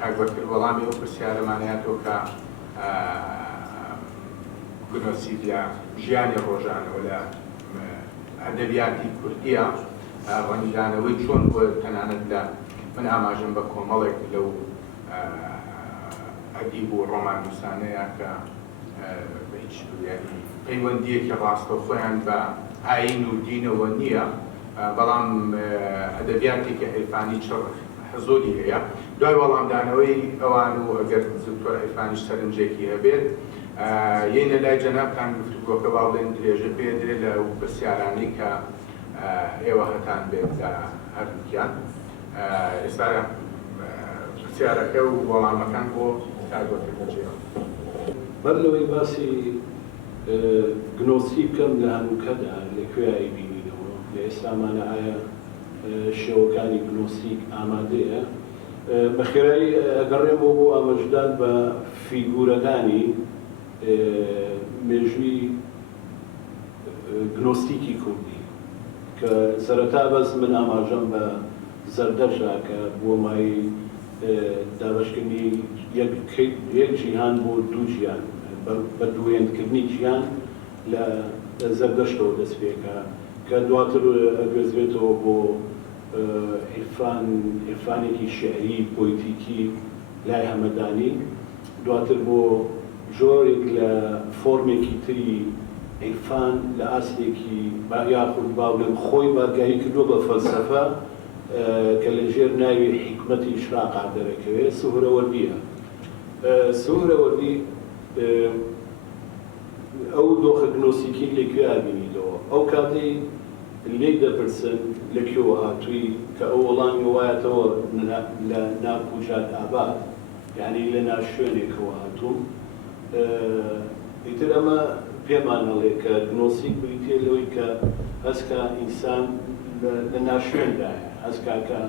کاگبەکر وەڵامی ئەو پرسیارەمانەیەتەوە کە گنۆسیدیا ژیانی ڕۆژانەوە لە ئەدەبیاتی کوردیە ڕەنگدانەوەی چۆن بۆ تەنانەت لە من ئاماژەم بە کۆمەڵێک لەو ئەدیب و ڕۆمانووسانەیە کە هیچ پەیوەندیەکی ڕاستەوخۆیان بە ئاین و دینەوە نییە، بەڵام ئەدەبیاتێکی عیرفانی زۆری هەیە. دوای وەڵامدانەوەی ئەوان و ئەگەر زۆر عیرفانیش سەرنجێکی هەبێت یەنە لای جەنابتان گفتوگۆکە باڵێن درێژە پێدرێ لە پرسیارانەی کە ئێوە هەتان بێت لە هەردووکیان. ئێستا پرسیارەکە و وەڵامەکان بۆ کاگبەکر بەجێەوە. بەر لەوەی باسی گنۆسی بکەم لە هەنووکەدا لەکوێ ئایبینینەوە لە ئێستامانە ئایا شێوەکانی گنۆسیک ئامادەیە. بەخێرایی ئەگەڕێمەوە بۆ ئاماژدان بە فیگورەکانی مێژووی گنۆستیکی کوردی کە سەرەتا بەس من ئاماژەم بە زەردەشە کە بۆ مای دابەشکردنی یەک جیهان بۆ دوو جیهان بە دوێنکردنی جیهان لە زەردەشتەوە دەست پێکە کە دواتر ئەگوێزرێتەوە بۆ عیرفانێکی شێعری پۆیتیکی لای هەمەدانی، دواتر بۆ جۆرێک لە فۆرمێکی تری عیرفان لە ئاستێکی یاخود باڵێم خۆی باگایی کردووە بە فەلسەفە کە لەژێر ناوی حیکمەتی ئیشراقا دەرەکەوێت. سوهرەوەردیە. سوهرەوەردی ئەو دۆخە گنۆسیکی لەکوێ ئابینیتەوە. ئەو کاتەی لێک دەپرسن لەکوێوە هاتووی کە ئەو وەڵامی وایەتەوە لە ناکوژاد ئاباد، یعنی لە ناشوێنێکەوە هاتووم. ئیتر ئەمە پێمان هەڵێ کە گنۆسیک بریتێ لەوەی کە هەستکە ئینسان لە ناشوێندایە، هەستکا کە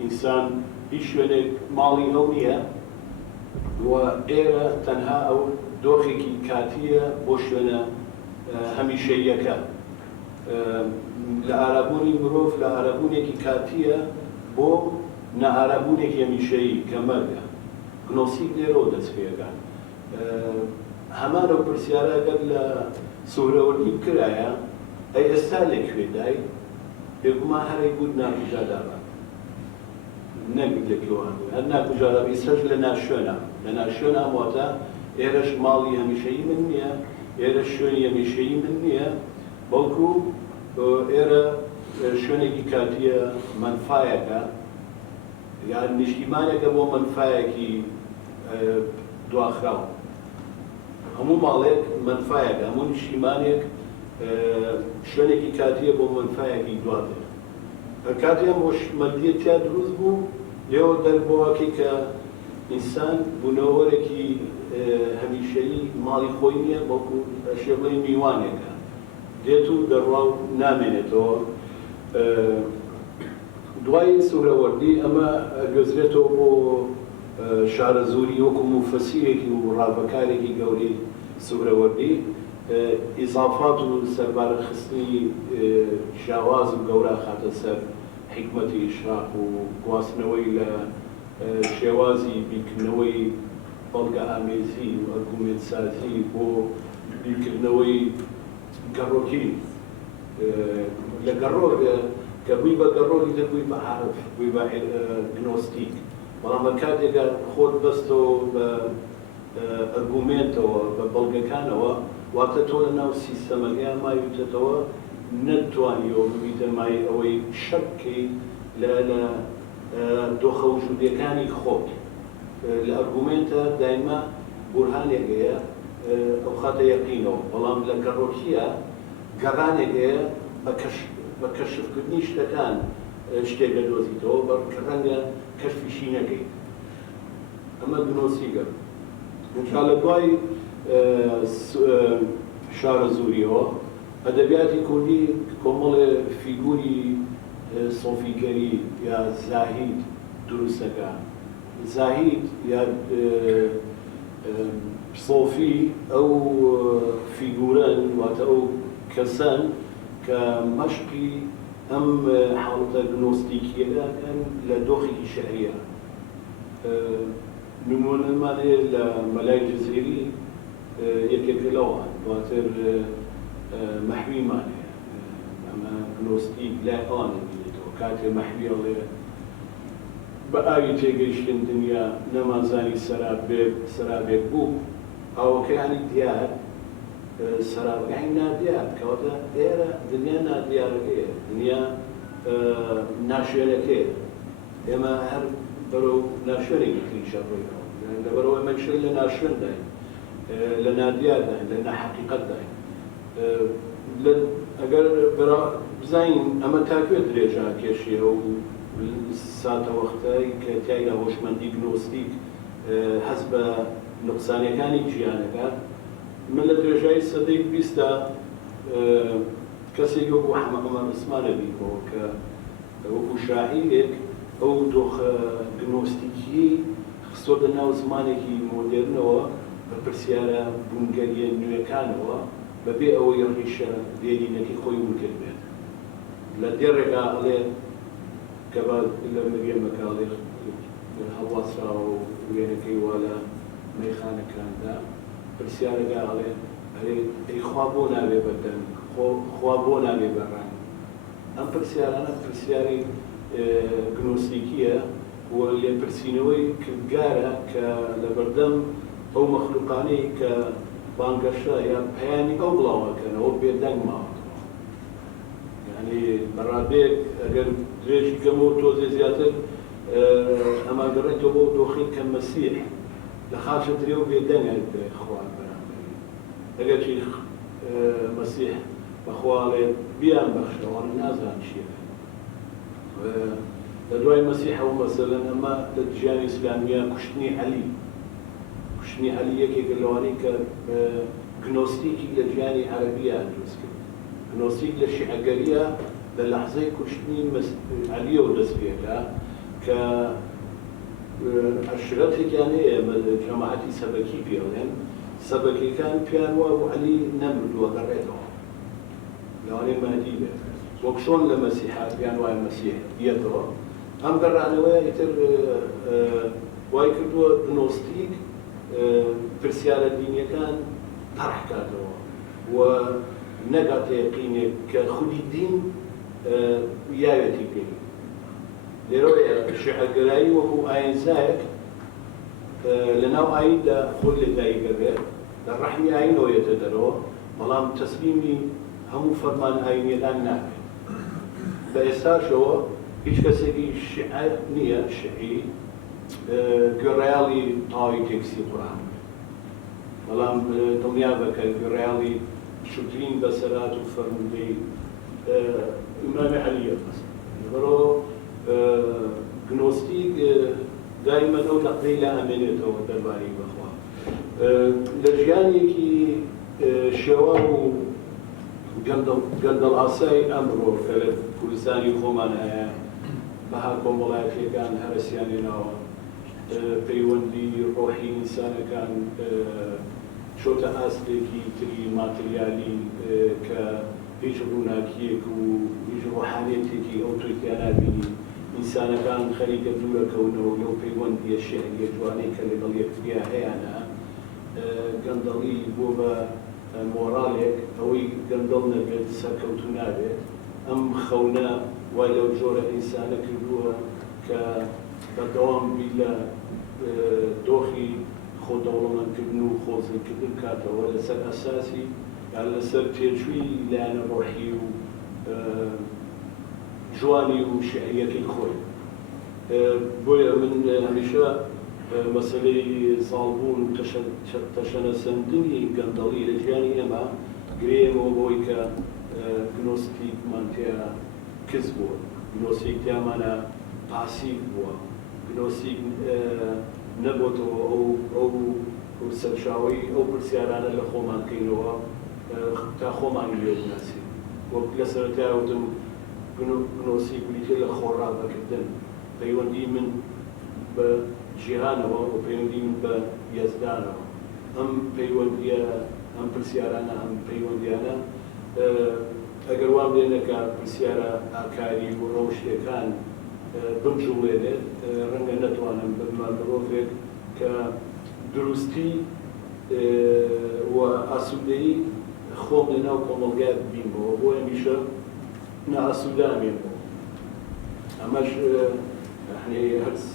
ئینسان هیچ شوێنێک ماڵی ئەو نییە و ئێرە تەنها ئەو دۆخێکی کاتیە بۆ شوێنە هەمیشەییەکە. لە ئارابوونی مرۆڤ لە ئارابوونێکی کاتیە بۆ نەئارابوونێکی هەمیشەیی کە مەرگە. گنۆسیک لێرەوە دەست پێەکان. هەمان ئەو پرسیارە ئەگەر لە سوهرەوەردی بکرایە ئەی ئێستا لەکوێدای پێگومان هەرەی بود ناکوژادابات نەگوت لەکوێوە هەر ناکوژاداب ئێستاش لە ناشوێنە لە ناشوێن ئامواتە ئێرەش ماڵی هەمیشەیی من نییە، ئێرە شوێنی هەمیشەیی من نییە، بەڵکو ئێرە شوێنێکی کاتیە منفایەکە یان نیشتیمانێکە بۆ منفایەکی دواخراوە. هەموو ماڵێک منفایەکە، هەموو نیشتیمانێک شوێنێکی کاتیە بۆ منفایەکی دواتر. کاتی ئەم هۆشمەندیەتیا دروست بوو لێەوە دەربەوەکەی کە ئینسان بوونەوەرێکی هەمیشەیی ماڵی خۆی نییە، بەڵکو شێڵەی میوانێکە دێت و دەڕوا و نامێنێتەوە. دوای سوهرەوەردی ئەمە گوێزرێتەوە بۆ شارە زووری وەکو موفەسیرێکی و ڕابەکارێکی گەورەی سوهرەوەردی، ئیزافات و سەربارەخستنی شاواز و گەورە خاتە سەر حیکمەتی ئیشراق و گواستنەوەی لە شێوازی بیرکردنەوەی بەڵگە ئامێزی و ئەرگومێنتسازی بۆ بیرکردنەوەی گەڕۆکی لە گەڕۆ کە بووی بە گەڕۆلی دەبووی بە عارف بووی بە گنۆستیک، بەڵام بە کاتێکە خۆت بەستەوە بە ئەرگومێنتەوە بە بەڵگەکانەوە واتە تۆ لە ناو سیستەمەکەیان مایوتێتەوە نەتوانیەوە ببیتە مای ئەوەی شەک بکەیت لە دۆخە وجودیەکانی خۆت. لە ئەرگومێنتە دایما بورهانێک هەیە ئەو خاتە یەقینەوە، بەڵام لە گەڕۆکیە گەڕانێک هەیە بە کەشفکردنی شتەکان شتێک دەدۆزیتەوە بە ڕەنگە کەشفیشی نەکەیت. ئەمە گنۆسیگە. لە دوای شارە زووریەوە ئەدەبیاتی کوردی کۆمەڵێ فیگوری سۆفیگەری یا زاهید دروستەکە. زاهید یا سۆفی ئەو فیگورەن واتە ئەو کەسان کە مەشقی ئەم حاڵەتە گنۆستیکیەکەن لە دۆخێکی شەعریە. نمونەمان هەیە لە مەلای جزیری یەکێکە لەوان دواتر مەحویمان هەیە ئەمە گنۆستیک لای ئەوانە بینێتەوە کاتێ مەحویەڵێ بە ئاوی تێگەیشتن دنیا نەمازانی سەرابێک بوو ئاوەکەیانی دیار سەرابەکانی نادیار کەواتە ئێرە دنیا نادیارەکەیە دنیا ناشوێنەکەیە ئێمە هەر بەرەو ناشوێنێکی تریشە ڕۆیەوە لەبەرەوە ئێمە شوێن لە ناشوێن داین لە نادیارداین لە ناحەقیقەت داین ئەگەر بزانین ئەمە تاکوێ درێژا کێشیە و ساتە وەختەی کە تایدا هۆشمەندی گنۆستیک هەز بە نقسانیەکانی گیانەکە من لە درێژایی سەدەی 20دا کەسێک وەکو حەمەد عوسمانە بیتەوە کە وەکو شاعیرێک ئەو دۆخە گنۆستیکی خستۆتە ناو زمانێکی مۆدێرنەوە بە پرسیارە بوونگەریە نوێەکانەوە بەبێ ئەوەی ڕیشە دێرینەکەی خۆی ونکرد بێت لە دێڕێکا ئەڵێ کە لە مریەمەکاڵێ هەڵواسراوە و وێنەکەی وا لە مەیخانەکاندا پرسیارەکە ئەڵێ ئەی خوا بۆ نابێ بەدەن خوا بۆ نابێ بەڕان ئەم پرسیارانە پرسیاری گنۆستیکیە و لێپرسینەوەی کردگارە کە لە بەردەم ئەو مەخلوقانەی کە بانگەشە یان پەیانی ئەو بڵاوەکەنەوە بێدەنگ ماوەتەوە یعنی بەڕادێک ئەگەر درێژی گەمەوە تۆزێ زیاتر ئەمە گەڕێتەوە بۆ دۆخی کە مەسیح لە خاشە درێ و بێدەنگە خوان بەرامبەری ئەگەر چی مەسیح بەخواڵێ بیان بەخشەوانە نازان چیە لە دوای مەسیحەوە مەسەلەن ئەمە لە ژیانی ئیسلامیە کوشتنی عەلی یەکێکە لەوانەی کە گنۆستیکی لە ژیانی عەرەبیە دروست کرد گنۆستیک لە شیعەگەریە لە لەحزەی کوشتنی عەلیەوە دەست پێکا کە عەشرەتێکیان هەیە جەماعەتی سەبەکی پێڵێن سەبەکیەکان پێیان وا بۆ عەلی نەمردووە گەڕێتەوە لەوانەیە مەهدی بێت وەک چۆن لە مەسیحا پێیان وایە مەسیح دیەتەوە ئەم گەڕانەوەی ئیتر وای کردووە گنۆستیک پرسیارە دینیەکان طرح کاتەوە و نەگاتە یەقینێک کە خودی دین یاوێتی پێی لێرەوەیە شیعەگەرایی وەکو ئاینزایەک لەناو ئایندا خۆی لەدایکە بێت لە ڕەحمی ئاینەوەیەتە دەرەوە بەڵام تەسلیمی هەموو فەرمان ئاینیەکان نابێت بە ئێستاشەوە هیچ کەسێکی شیعە نییە شیعی گوێڕایاڵی تاوی تێکسی قورئان بەڵام دڵنیا بکە گوێڕایاڵی شوترین بەسەرات و فەرموودەی ئیمامی عەلیە بەرەوە گنۆستیک دایما ئەو لەقبەی لا ئەمێنێتەوە دەربارەی بەخوا لە ژیانێکی شێوە و گەندەڵ ئاسایی ئەمڕۆ کە لە کوردستانی خۆمان هەیە بەها کۆمەڵایەتیەکان هەرسیانێناوە پەیوەندی ڕۆحی ئینسانەکان چۆتە ئاستێکی تری ماتریالی کە هیچ ڕووناکیەک و هیچ ڕۆحانیەتێکی ئەو تویتیان نابینی ئینسانەکان خەریکە دوورەکەونەوە لەو پەیوەندیە شێعریە جوانەی کە لەگەڵ یەکتریا هەیەە گەندەڵی بۆ بە مۆڕالێک ئەوەی گەندەڵ نەبێت سەرکەوتو نابێت ئەم خەونە وای لەو جۆرە ئینسانە کردووە کە بەدەوام بی لە دۆخی خۆدەوڵەمەندکردن و خۆزنکردن کاتەوە لەسەر ئەساسی یان لەسەر پێچووی لایەنە ڕۆحی و جوانی و شیعریەکەی خۆی بۆیە من هەمیشە مەسەلەی ساڵبوون و تەشەنەسەندنی گەندەڵی لە ژیانی ئێمە گرێمەوە بۆی کە گنۆستیکمان تێ کەس بووە گنۆستیک تیامانە پاسیڤ بووە گنۆستیک نەبووەتەوە ئەو سەرچاوەی ئەو پرسیارانە لە خۆمان کەینەوە تا خۆمان لێ بناسی وەک لە سەرەتایەوتم گنۆستیک بریتێ لە خۆڕابەکردن پەیوەندی من بە جیهانەوە و پەیوەندی من بە یەزدانەوە ئەم پەیوەندیە ئەم پرسیارانە ئەم پەیوەندیانە ئەگەر وام لێ نەکات پرسیارە ئاکاری و ڕەوشتەکان بمجوڵێنێت ڕەنگە نەتوانم بمان مرۆڤێک کە دروستی و ئاسوودەیی خۆم لەناو کۆمەڵگای ببینەوە بۆ هەمیشە نائاسوودامێن بوو ئەمەش هەرس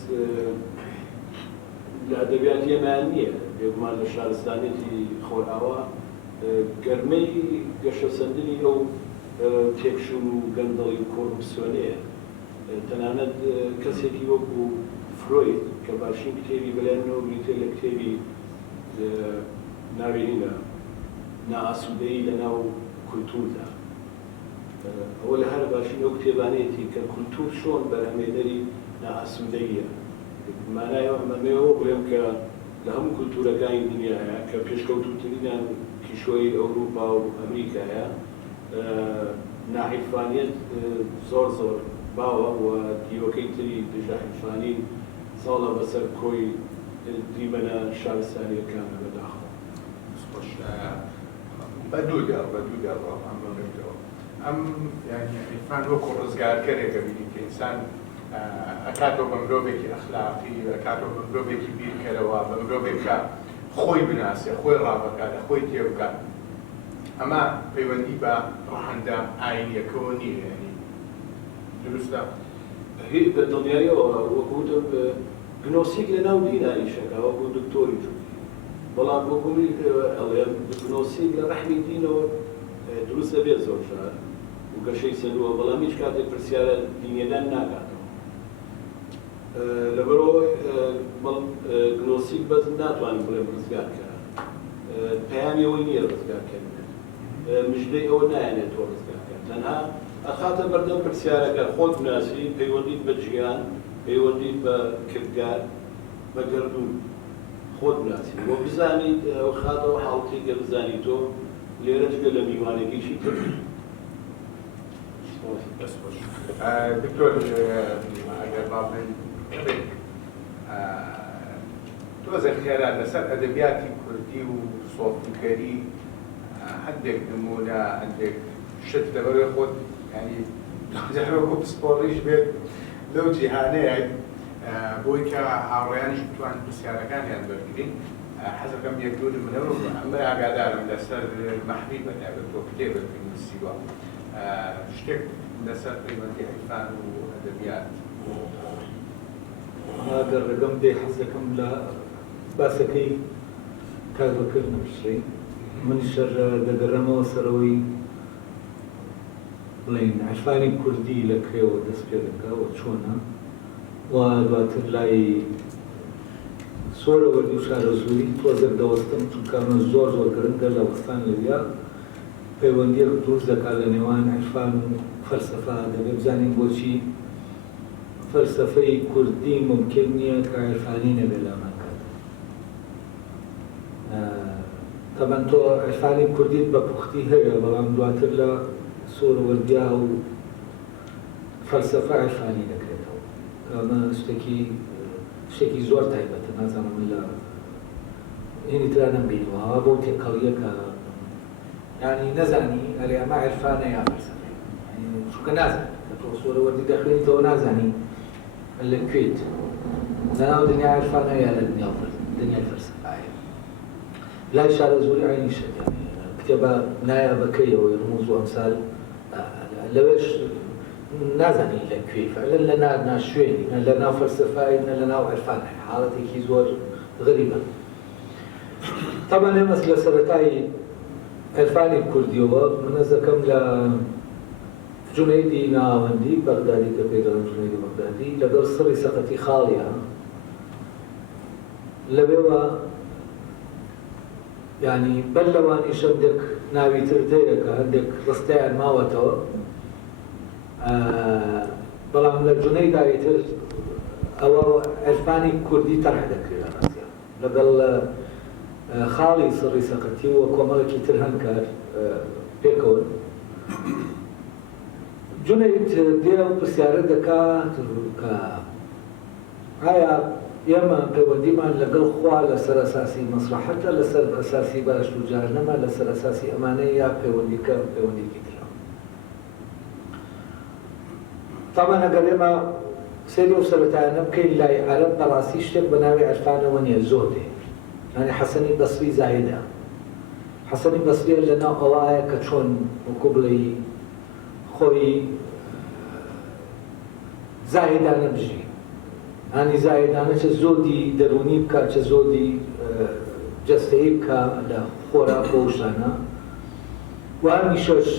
لە ئەدەبیاتی ئەمان نییە بێگومان لە شارستانێتی خۆرئاوا گەرمەی گەشەسەندنی ئەو تێکشون و گەندەڵی و کۆرپسیۆنەیە تەنانەت کەسێکی وەکو فرۆید کە باشین کتێبی بەلایەنەوە بریتێ لە کتێبی ناوێنینە نائاسوودەیی لەناو کولتوردا ئەوە لە هەر باشین ئەو کتێبانەیەتی کە کولتور چۆن بەرهەمێنەری نائاسوودەییە مانایەوە ئەمەمەوە بڵێم کە لە هەموو کولتورەکانی دنیاە کە پێشکەوتوترینیان کیشۆی ئەوروپا و ئەمریکایە ناحیفانیت زۆر باوە و دیوەکەی تری دژاحیفانی ساڵە بەسەر کۆی دیمەنە شارستانیەکانە بەداخەوە بەدوودا ئەم عیرفان وەکو ڕزگارکەرێکە بینی کە ئینسان ئەکاتەوە بە مرۆڤێکی ئەخلاقی ئەکاتەوە بە مرۆڤێکی بیرکەرەوە بە مرۆڤێک کە خۆی بناسێ خۆی ڕابکات خۆی تێبکات ئەمە پەیوەندی بە ڕەهەندە ئاینیەکەوە نییە یعنی دروستە هیچ بە دڵنیاییەوە وەکو گنۆسیک لە ناو دینایشەکە وەکو دکتۆری جوتی بەڵام وەکوی ئەڵێم گنۆسیک لە ڕەحمی دینەوە دروستە بێت زۆر شار و گەشەی سەرووە بەڵام هیچ کاتێک پرسیارە دینیەدان ناکاتەوە لەبەرەوە گنۆسیک بەس ناتوانین بڵێم ڕزگارکەرە پەیامی ئەوەی نییە ڕزگارکردن مژدەی ئەوە نایەنێت تۆ ڕزگارکەن تەنها ئەخاتە بەردەم پرسیارەکە خۆت بناسی پەیوەندیت بە جیهان پەیوەندیت بە کردگار بە گەردوون خۆت بناسی بۆ بزانیت ئەو خاتەوە حاڵتی گە بزانی تۆ لێرە جگە لە میوانێکیشی کرد دکتۆر ئەگەر باڵێن تۆزە خێرا لەسەر ئەدەبیاتی کوردی و سۆفتیکەری هەندێک نمونە هەندێک شت لەبەروێ خۆت ینی بۆ پسپۆڕیش بێت لەو جیهانەیە بۆی کە هاوڕێیانیش بتوانن پرسیارەکانیان بەرگرین حەزەکەم یەک دوو نمونەوە ئەمە ئاگادارم لەسەر مەحبی بەتابێت تۆ کتێبت نووسیوە شتێک لەسەر پەیوەندی عیرفان و ئەدەبیات ئەگەر ڕێگەم دێ حەزەکەم لە باسەکەی کاربەکردن بشڕین منیشەر دەگەڕێمەوە سەرەوەی بڵین عیرفانی کوردی لەکرێوە دەست پێ دەکەوە چۆنە و دواتر لای سۆرەوەردی و شارەزووری تۆزێک دەوەستم چونکە من زۆر گرنگە لە وەستان لەویا پەیوەندیەک دروست دەکات لە نێوان عیرفان و فەلسەفە دەبێت بزانین بۆچی فەلسەفەی کوردی ممکن نییە کە عیرفانی نەبێت لامان کات تەبەن تۆ عیرفانی کوردیت بە پوختی هەیە بەڵام دواتر لە سۆرەوەردیا و فەلسەفە عیرفانی دەکرێتەوە ئەمە شتێکی زۆر تایبەتە نازانم لە هێنی ترا نەمبینەوە بۆ تێکەڵیەکە ینی نەزانی ئەلێ ئەمە عیرفانە یا فەلسەفەیە چونکە نازانی کە تۆ سۆرەوەردی دەخوێنیتەوە نازانی لەکوێیت لەناو دنیا عیرفانە یا لە دنیای فەلسەفایە لای شارەزووری عینی شەکەن کتێبە نایابەکەیەوە ڕموز و ئەمسال لەوێش نازانی لەکوێی فعلەن لە ناشوێنی نە لە ناو فەلسەفای نە لە ناو عیرفانە حاڵەتێکی زۆر غەریبە طبعا ئێمەس لە سەرەتای عیرفانی کوردیەوە منەز دەکەم لە جونەیدی ناوەندی بەغدادی کە پێی دەڵێن جونەیدی بەغدادی لەگەڵ سڕی سەقەتی خاڵیە لەوێوە ینی بەر لەوانیش هەندێک ناوی تر دەیە کە هەندێک ڕستەیان ماوەتەوە بەڵام لە جونەیدای تر ئەوە عیرفانی کوردی تەرح دەکرێت لە ڕاستیان لەگەڵ خاڵی سڕی سەقەتی و کۆمەڵێکی تر هەن کار پێکەوت جونەید دێ و پرسیارە دەکات کە ئایا ئێمە پەیوەندیمان لەگەڵ خوا لەسەر ئەساسی مەسلحەتە لەسەر ئەساسی باشت و جاهەنەمە لەسەر ئەساسی ئەمانەی یا پەیوەندیکە پەیوەندیکی ترە طبعا ئەگەر ئێمە سەری و سەرەتایانە بکەین لای عەرەب بەڕاستی شتێک بە ناوی عەرفانەوە نییە زۆر دێ یعنی حەسەنی بەسری زاهیدە حەسەنی بەسری لەناو ئەوایە کە چۆن وەکو بڵێی خۆی زاهیدانە بژی ئانی زاهیدانە چە زۆدی دەرونی بکە چە زۆدی جەستەیی بکە لە خۆراک بۆ شتانە و هەمیشەش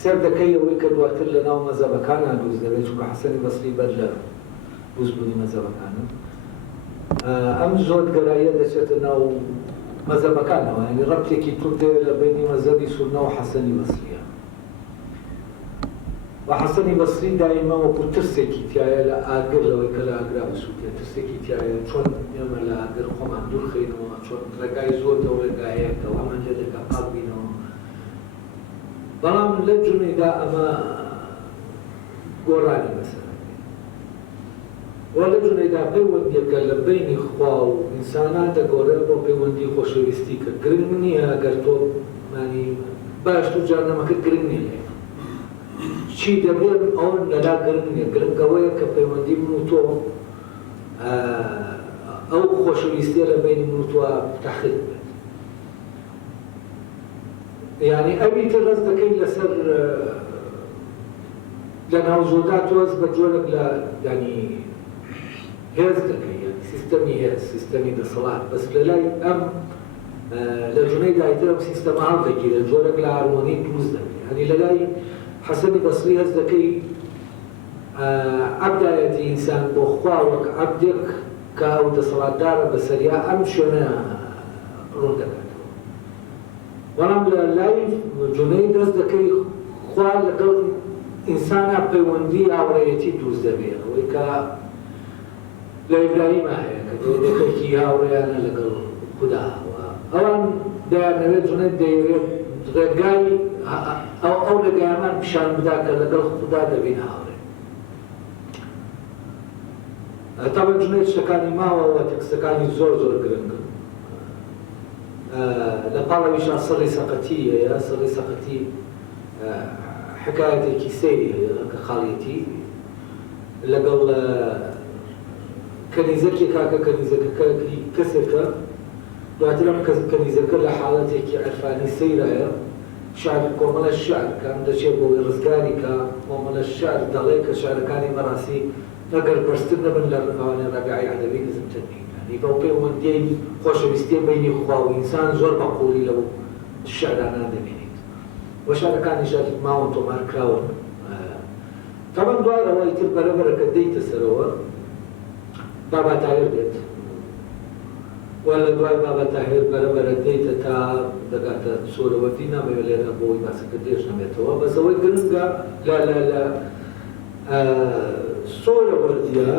سەر دەکەی ئەوەی کە دواتر لە ناو مەزەبەکانە دروست دەبێت چونکە حەسەنی بەسری بەر لە دروستبوونی مەزەبەکانە ئەم زۆر گەراییە دەچێتە ناو مەزەبەکانەوە یعنی ڕەبتێکی توور دێ لە بینی مەزەبی سوننە و حەسەنی بەسریە و حەسەنی بەسری دایما وەکو ترسێکی تایە لە ئاگر لەوەی کە لە ئاگرا بسووتێ ترسێکی تایە چۆن ئێمە لە ئاگر خۆمان دوورخەینەوە چۆن ڕێگای زۆر ئەو ڕێگایەیە کە ئەمان لێ دەکا پاک بینەوە بەڵام لە جونەیدا ئەمە گۆڕانی بەسەر وە لە جونەیدا پەیوەندیەکە لە بینی خوا و ئینسانان دەگۆڕێت بۆ پەیوەندی خۆشەویستی کە گرنگ نییە ئەگەر تۆ مانی باش و جانەمەکەت گرنگ نییە چی دەبێت ئەوە لەلا گرنگ نییە گرنگەوەیە کە پەیوەندی من و تۆ ئەو خۆشەویستیە لە بینی من و تۆ تەحقیق بێت یعنی ئەوی تر ڕەز دەکەین لەسەر لە ناوزۆدا تۆز بە جۆرێک لە ینی هێز دەکەی سیستەمی هێز سیستەمی دەسەڵات بەس لە لای ئەم لە جونەی دایتر ئەم سیستەمە هەڵدەگیرە جۆرێک لە هارمۆنی دروست دەبێت ینی لە لای حەسەنی بەسری هەز دەکەی عەبدایەتی ئینسان بۆ خوا وەک عەبدێک کە ئەو دەسەڵاتدارە بەسەریا ئەم شوێنە ڕوون دەکاتەوە بەڵام لە لای جونەی دەست دەکەی خوا لەگەڵ ئینسانە پەیوەندی هاوڕێیەتی دروست دەبێت ئەوەی کە لە ئیبراهیمە هەیە کە دەیەکێکی هاوڕێیانە لەگەڵ خوداوە ئەوان دەیانەوێت جونەی دەیەوێت ڕێگای ئەو لەگایمان پیشان بدا کە لەگەڵ خوددا دەبین هاوڕێ تاوە جونەی شتەکانی ماوەوە تێکستەکانی زۆر زۆر گرنگن لە پاڵەویشان سڕی سەقەتی هەیە سڕی سەقەتی حکایەتێکی سەیری هەیە کە خاڵیەتی لەگەڵ کەنیزەکێکا کە کەنیزەکەی کەسێکە دواتر ئەم کەنیزەکە لە حاڵەتێکی عەرفانی سەیرایە شعر کۆمەڵە شعر کە ئەم دەچێت بۆ ڕزگاری کە کۆمەڵە شعر دەڵێ کە شعرەکانی بەڕاستی ئەگەر بەرزتر نەبن لە ئەوانە ڕێگای ئەدەبی نزمتر نین یعنی بەو پەیوەندیەی خۆشەویستی بینی خوا و ئینسان زۆر بەقووڵی لەو شعرانە دەبینیت وە شعرەکانیشات ماوەن تۆمار کراون تەمەن دوای ئەوەی تر بەرەبەرەکە دەیتە سەرەوە بابا تاهیر بێت وە لە دوای بابا تاهیر بەرەبەرە دەیتە تا دەگاتە سۆرەوەتی نامەوێت لێرە بۆی باسەکە دێش نەبێتەوە بەس ئەوەی گرنگە لە سۆرەوەردیە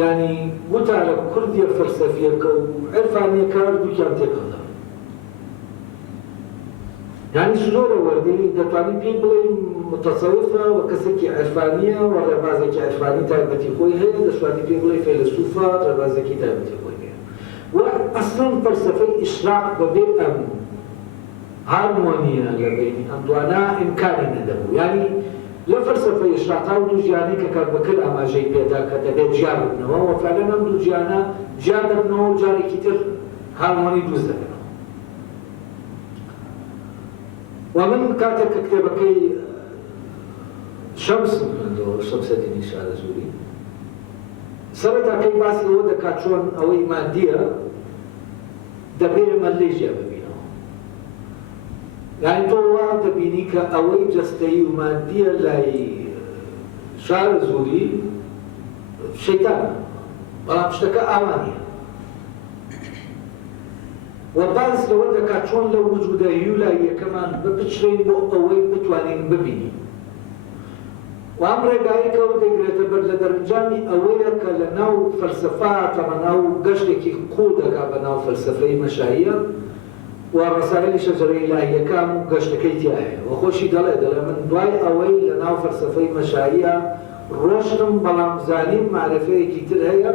یعنی وتارە کوردیە فەلسەفیەکە و عەرفانیەکە دووکیان تێکەڵا یعنی سۆرەوەردی دەتوانین پێی بڵێین متەسەوفە و کەسێکی عەرفانیە و ڕێبازێکی عەرفانی تایبەتی خۆی هەیە دەتوانین پێی بڵێ فەیلسوفە ڕێبازێکی تایبەتی خۆی هەیە و ئەسڵن فەلسەفەی ئیشراق بەبێ ئەم هارمۆنیە لە بینی ئەم دوانە ئیمکانی نەدەبوو یعنی لە فەلسەفەی ئیشراقا و دوو ژیانەی کە کاربەکرد ئاماژەی پێدا کە دەبێت جیا ببنەوە و فعلەن ئەم دوو ژیانە جیا دەبنەوە و جارێکی تر هارمۆنی دروست دەبێتەوە و من کاتێک کە کتێبەکەی شەمس خوێندەوە شەمسەدینی شارەزووری سەرەتاکەی باسی ئەوە دەکات چۆن ئەوەی مادیە دەبێت ئێمە لێی جیا ببینەوە یعنی تۆ وا دەبینی کە ئەوەی جەستەیی و مادیە لای شارەزووری شەیتانە بەڵام شتەکە ئاوانیە و باز لەوە دەکات چۆن لە وجودە هیولای یەکەمان بپچرین بۆ ئەوەی بتوانین ببینین و ئەم ڕێگایەکەوە دەیگرێتە بەر لە دەرەنجامی ئەوەیە کە لە ناو فەلسەفا تەمە ناو گەشتێکی قوڵ دەکات بە ناو فەلسەفەی مەشاییە و ڕسائلی شەجەرەی ئیلاهیەکان و گەشتەکەی تیا هەیە و خۆشی دەڵێ من دوای ئەوەی لە ناو فەلسەفەی مەشاییە ڕۆشتم بەڵام زانیم معرفەیەکی تر هەیە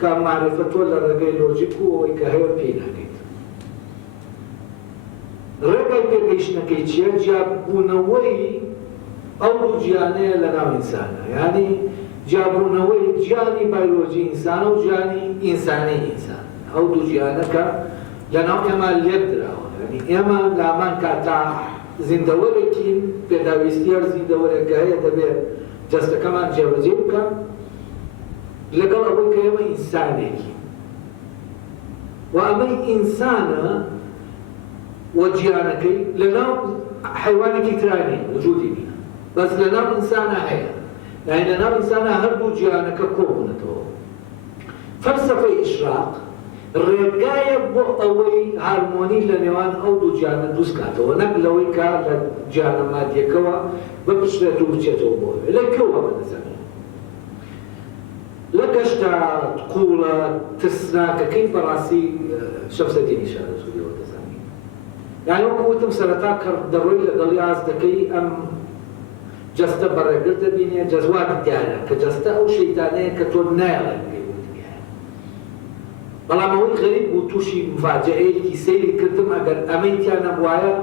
کە معرفە تۆ لە ڕێگەی لۆجیک و ئەوەی کە هەیە پێی ناکەیت ڕێگای پێگەیشتنەکەی چیە؟ جیاببوونەوەی ئەو دوو گیانەیە لەناو ئینسانە، یعنی جیابوونەوەی گیانی بایۆلۆژی ئینسانە و گیانی ئینسانی ئینسان، ئەو دوو گیانەکە لەناو ئێمە لێک دراوە، یعنی ئێمە لامان کاتا زیندەوەرێکین پێداویستیار زیندەوەرێکە هەیە دەبێت جەستەکەمان جێبەجێ بکەن لەگەڵ ئەوەی کە ئێمە ئینسانێکی و ئەمەی ئینسانە و گیانەکەی لەناو حیوانێکی ترانێ وجودی نیە، بەس لەناو ئینسانە هەیە، یعنی لەناو ئینسانە هەردوو گیانەکە کۆبوونەتەوە. فەلسەفەی ئیشراق ڕێگایە بۆ ئەوەی هارمۆنی لە نێوان ئەو دوو گیانە دروست کاتەوە، نەک لەوەی کە لە گیانە مادیەکەوە بپشرێت و بچێتەوە بۆ لەکەوە بەدەزانێت لە گەشتە قوڵە ترسناکەکەی بەڕاستی شەمسەدینی شارەزووریەوە دەزانێت، یعنی وەکو وتم سەرەتا کە دەڕۆی لەگەڵی ئاز دەکەی ئەم جەستە بەڕێگر دەبینێ جەزوات دیارە کە جەستە ئەو شەیتانەیە کە تۆ نایڵێت بەڵام ئەوەی غەریب بوو تووشی مفاجعەیەکی سەیری کردم ئەگەر ئەمەی تیان نەبوایە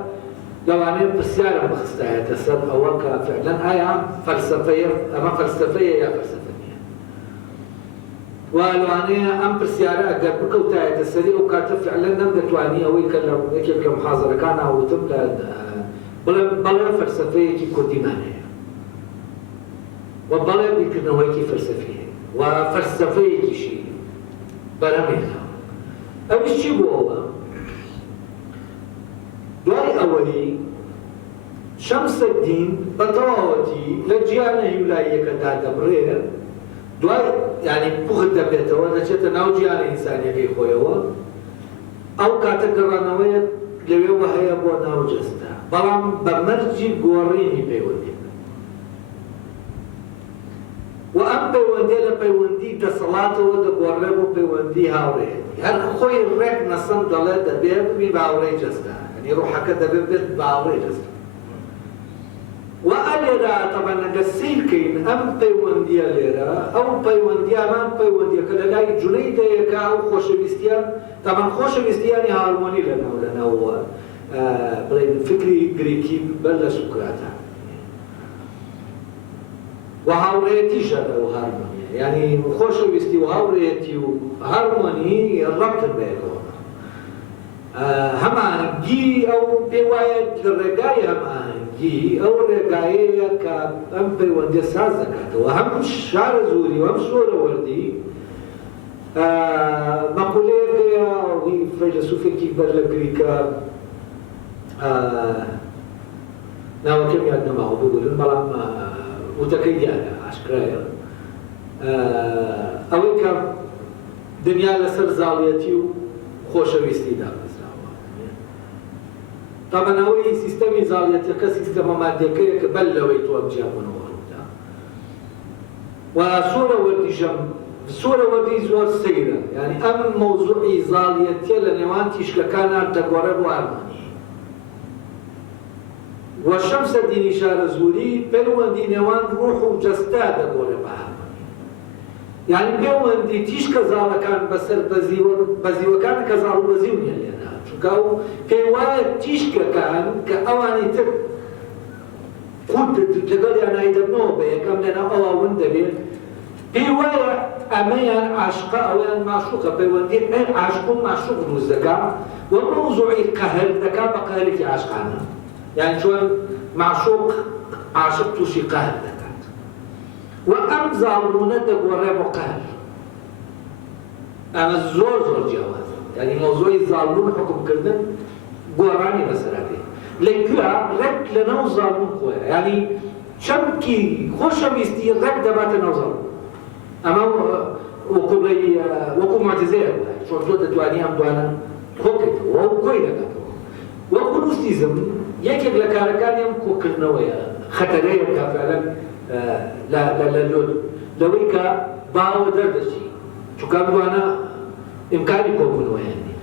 لەوانەیە پرسیارم بخستایەتە سەر ئەوە کە فعلەن ئایا فەلسەفەیە ئەمە فەلسەفەیە یا فەلسەفە نییە، و لەوانەیە ئەم پرسیارە ئەگەر بکەوتایەتە سەری ئەو کاتە فعلەن نەمدەتوانی ئەوەی کە لە یەکێک لە محاضەرەکان هاوتم لە بەڵێ فەلسەفەیەکی کوردیمان هەیە و بەڵێ بیرکردنەوەیەکی فەلسەفی هەیە و فەلسەفەیەکیشی بەرەمێنەوە. ئەوش چی بۆ ئەوە؟ دوای ئەوەی شەمسەدین بە تەواوەتی لە گیانە هیولاییەکەدا دەبڕێت، دوای یعنی پوخت دەبێتەوە دەچێتە ناو گیانە ئینسانیەکەی خۆیەوە، ئەو کاتە گەڕانەوەیە لەوێوە هەیە بۆ ناو جەستە، بەڵام بە مەرجی گۆڕینی پەیوەندی و ئەم پەیوەندی لە پەیوەندی دەسەڵاتەوە دەگۆڕێ بۆ پەیوەندی هاوڕێیەتی، هەر خۆی ڕێک نەسەم دەڵێت دەبێت ببی بە هاوڕێی جەستە، یعنی ڕوحەکە دەبێت بێت بە هاوڕێی جەستە. و ئەلێرە تەبەن ئەگەر سیرکەین ئەم پەیوەندیە لێرە، ئەو پەیوەندیامان پەیوەندیەکە لە لای جونەیدەیەکە ئەو خۆشەویستیان تەبەن خۆشەویستیانی هارمۆنی لەناوە بڵێن فکری گریکی بەر لە سوکراتە و هاوڕێیەتیشە لەو هارمۆنیە، یعنی خۆشەویستی و هاوڕێیەتی و هارمۆنی ڕەبتن بەیەکەوە، هەمانگی ئەو پێ وایە لە ڕێگای هەمانگی ئەو ڕێگایەیە کە ئەم پەیوەندیە ساز دەکاتەوە. هەم شارەزووری و هەم سۆرەوەردی مەقولەیەکەیە فەیلسوفێکی بەر لە گریکە ناوەکەم یاد نەماوە بگورن، بەڵام وتەکەی دیارە ئاشکرایە، ئەوەی کە دنیا لەسەر زاڵیەتی و خۆشەویستی دابەزراوە. تەمەنەوەی سیستەمی زاڵیەتەکە سیستەمە مادیەکەیە کە بەل لەوەی تۆ ئەمجیابوونەوە ڕوودا و سوورەوەردی زۆر سەیرە، یعنی ئەم مەوزوعی زاڵیەتیە لە نێوان تیشکەکانە دەگۆڕێ بۆ هارمۆنی. و شەمسەدینی شارەزووری پەیوەندی نێوان ڕوح و جەستە دەگۆڕێ بە هارمۆنی، یعنی پەیوەندی تیشکە زاڵەکان بەسەر بەزیوەکان کە زاڵ و بەزیو نیە لێرە، چونکە ئەو پێی وایە تیشکەکان کە ئەوانی تر قوت لەگەڵیان نایدەبنەوە بە یەکەم لەناو ئەوە ون دەبێت، پێی وایە ئەمەیان عاشقە ئەویان ماشوقە، پەیوەندی عاشق و ماشوق دروست دەکات و مەوزوعی قەهر دەکات بە قەهرێکی عاشقانە، یعنی چۆن معشوق عاشق تووشی قەهر دەکات و ئەم زاڵبوونە دەگۆڕێ بۆ قەهر. ئەمە زۆر جیاوازە، یعنی مەوزوعی زاڵبوون حکومکردن گۆڕانی بەسەرەکەی لەکوێ ڕێک لەناو زاڵبوون خۆیە، یعنی چەمکی خۆشەویستی ڕێک دەباتە ناو زاڵبوون. ئەمە وەکو معجزەیە چۆن تۆ دەتوانی ئەم دوانە کۆکەیتەوە و کۆی دەکاتەوە. وەکو نووسیزم یەکێک لە کارەکانی ئەم کۆکردنەوەیە خەتەرەیە کە فعلەن لەوەی کە باوە دەردەچی، چونکە ئەم دوانە ئیمکانی کۆبوونەوەیان نیە.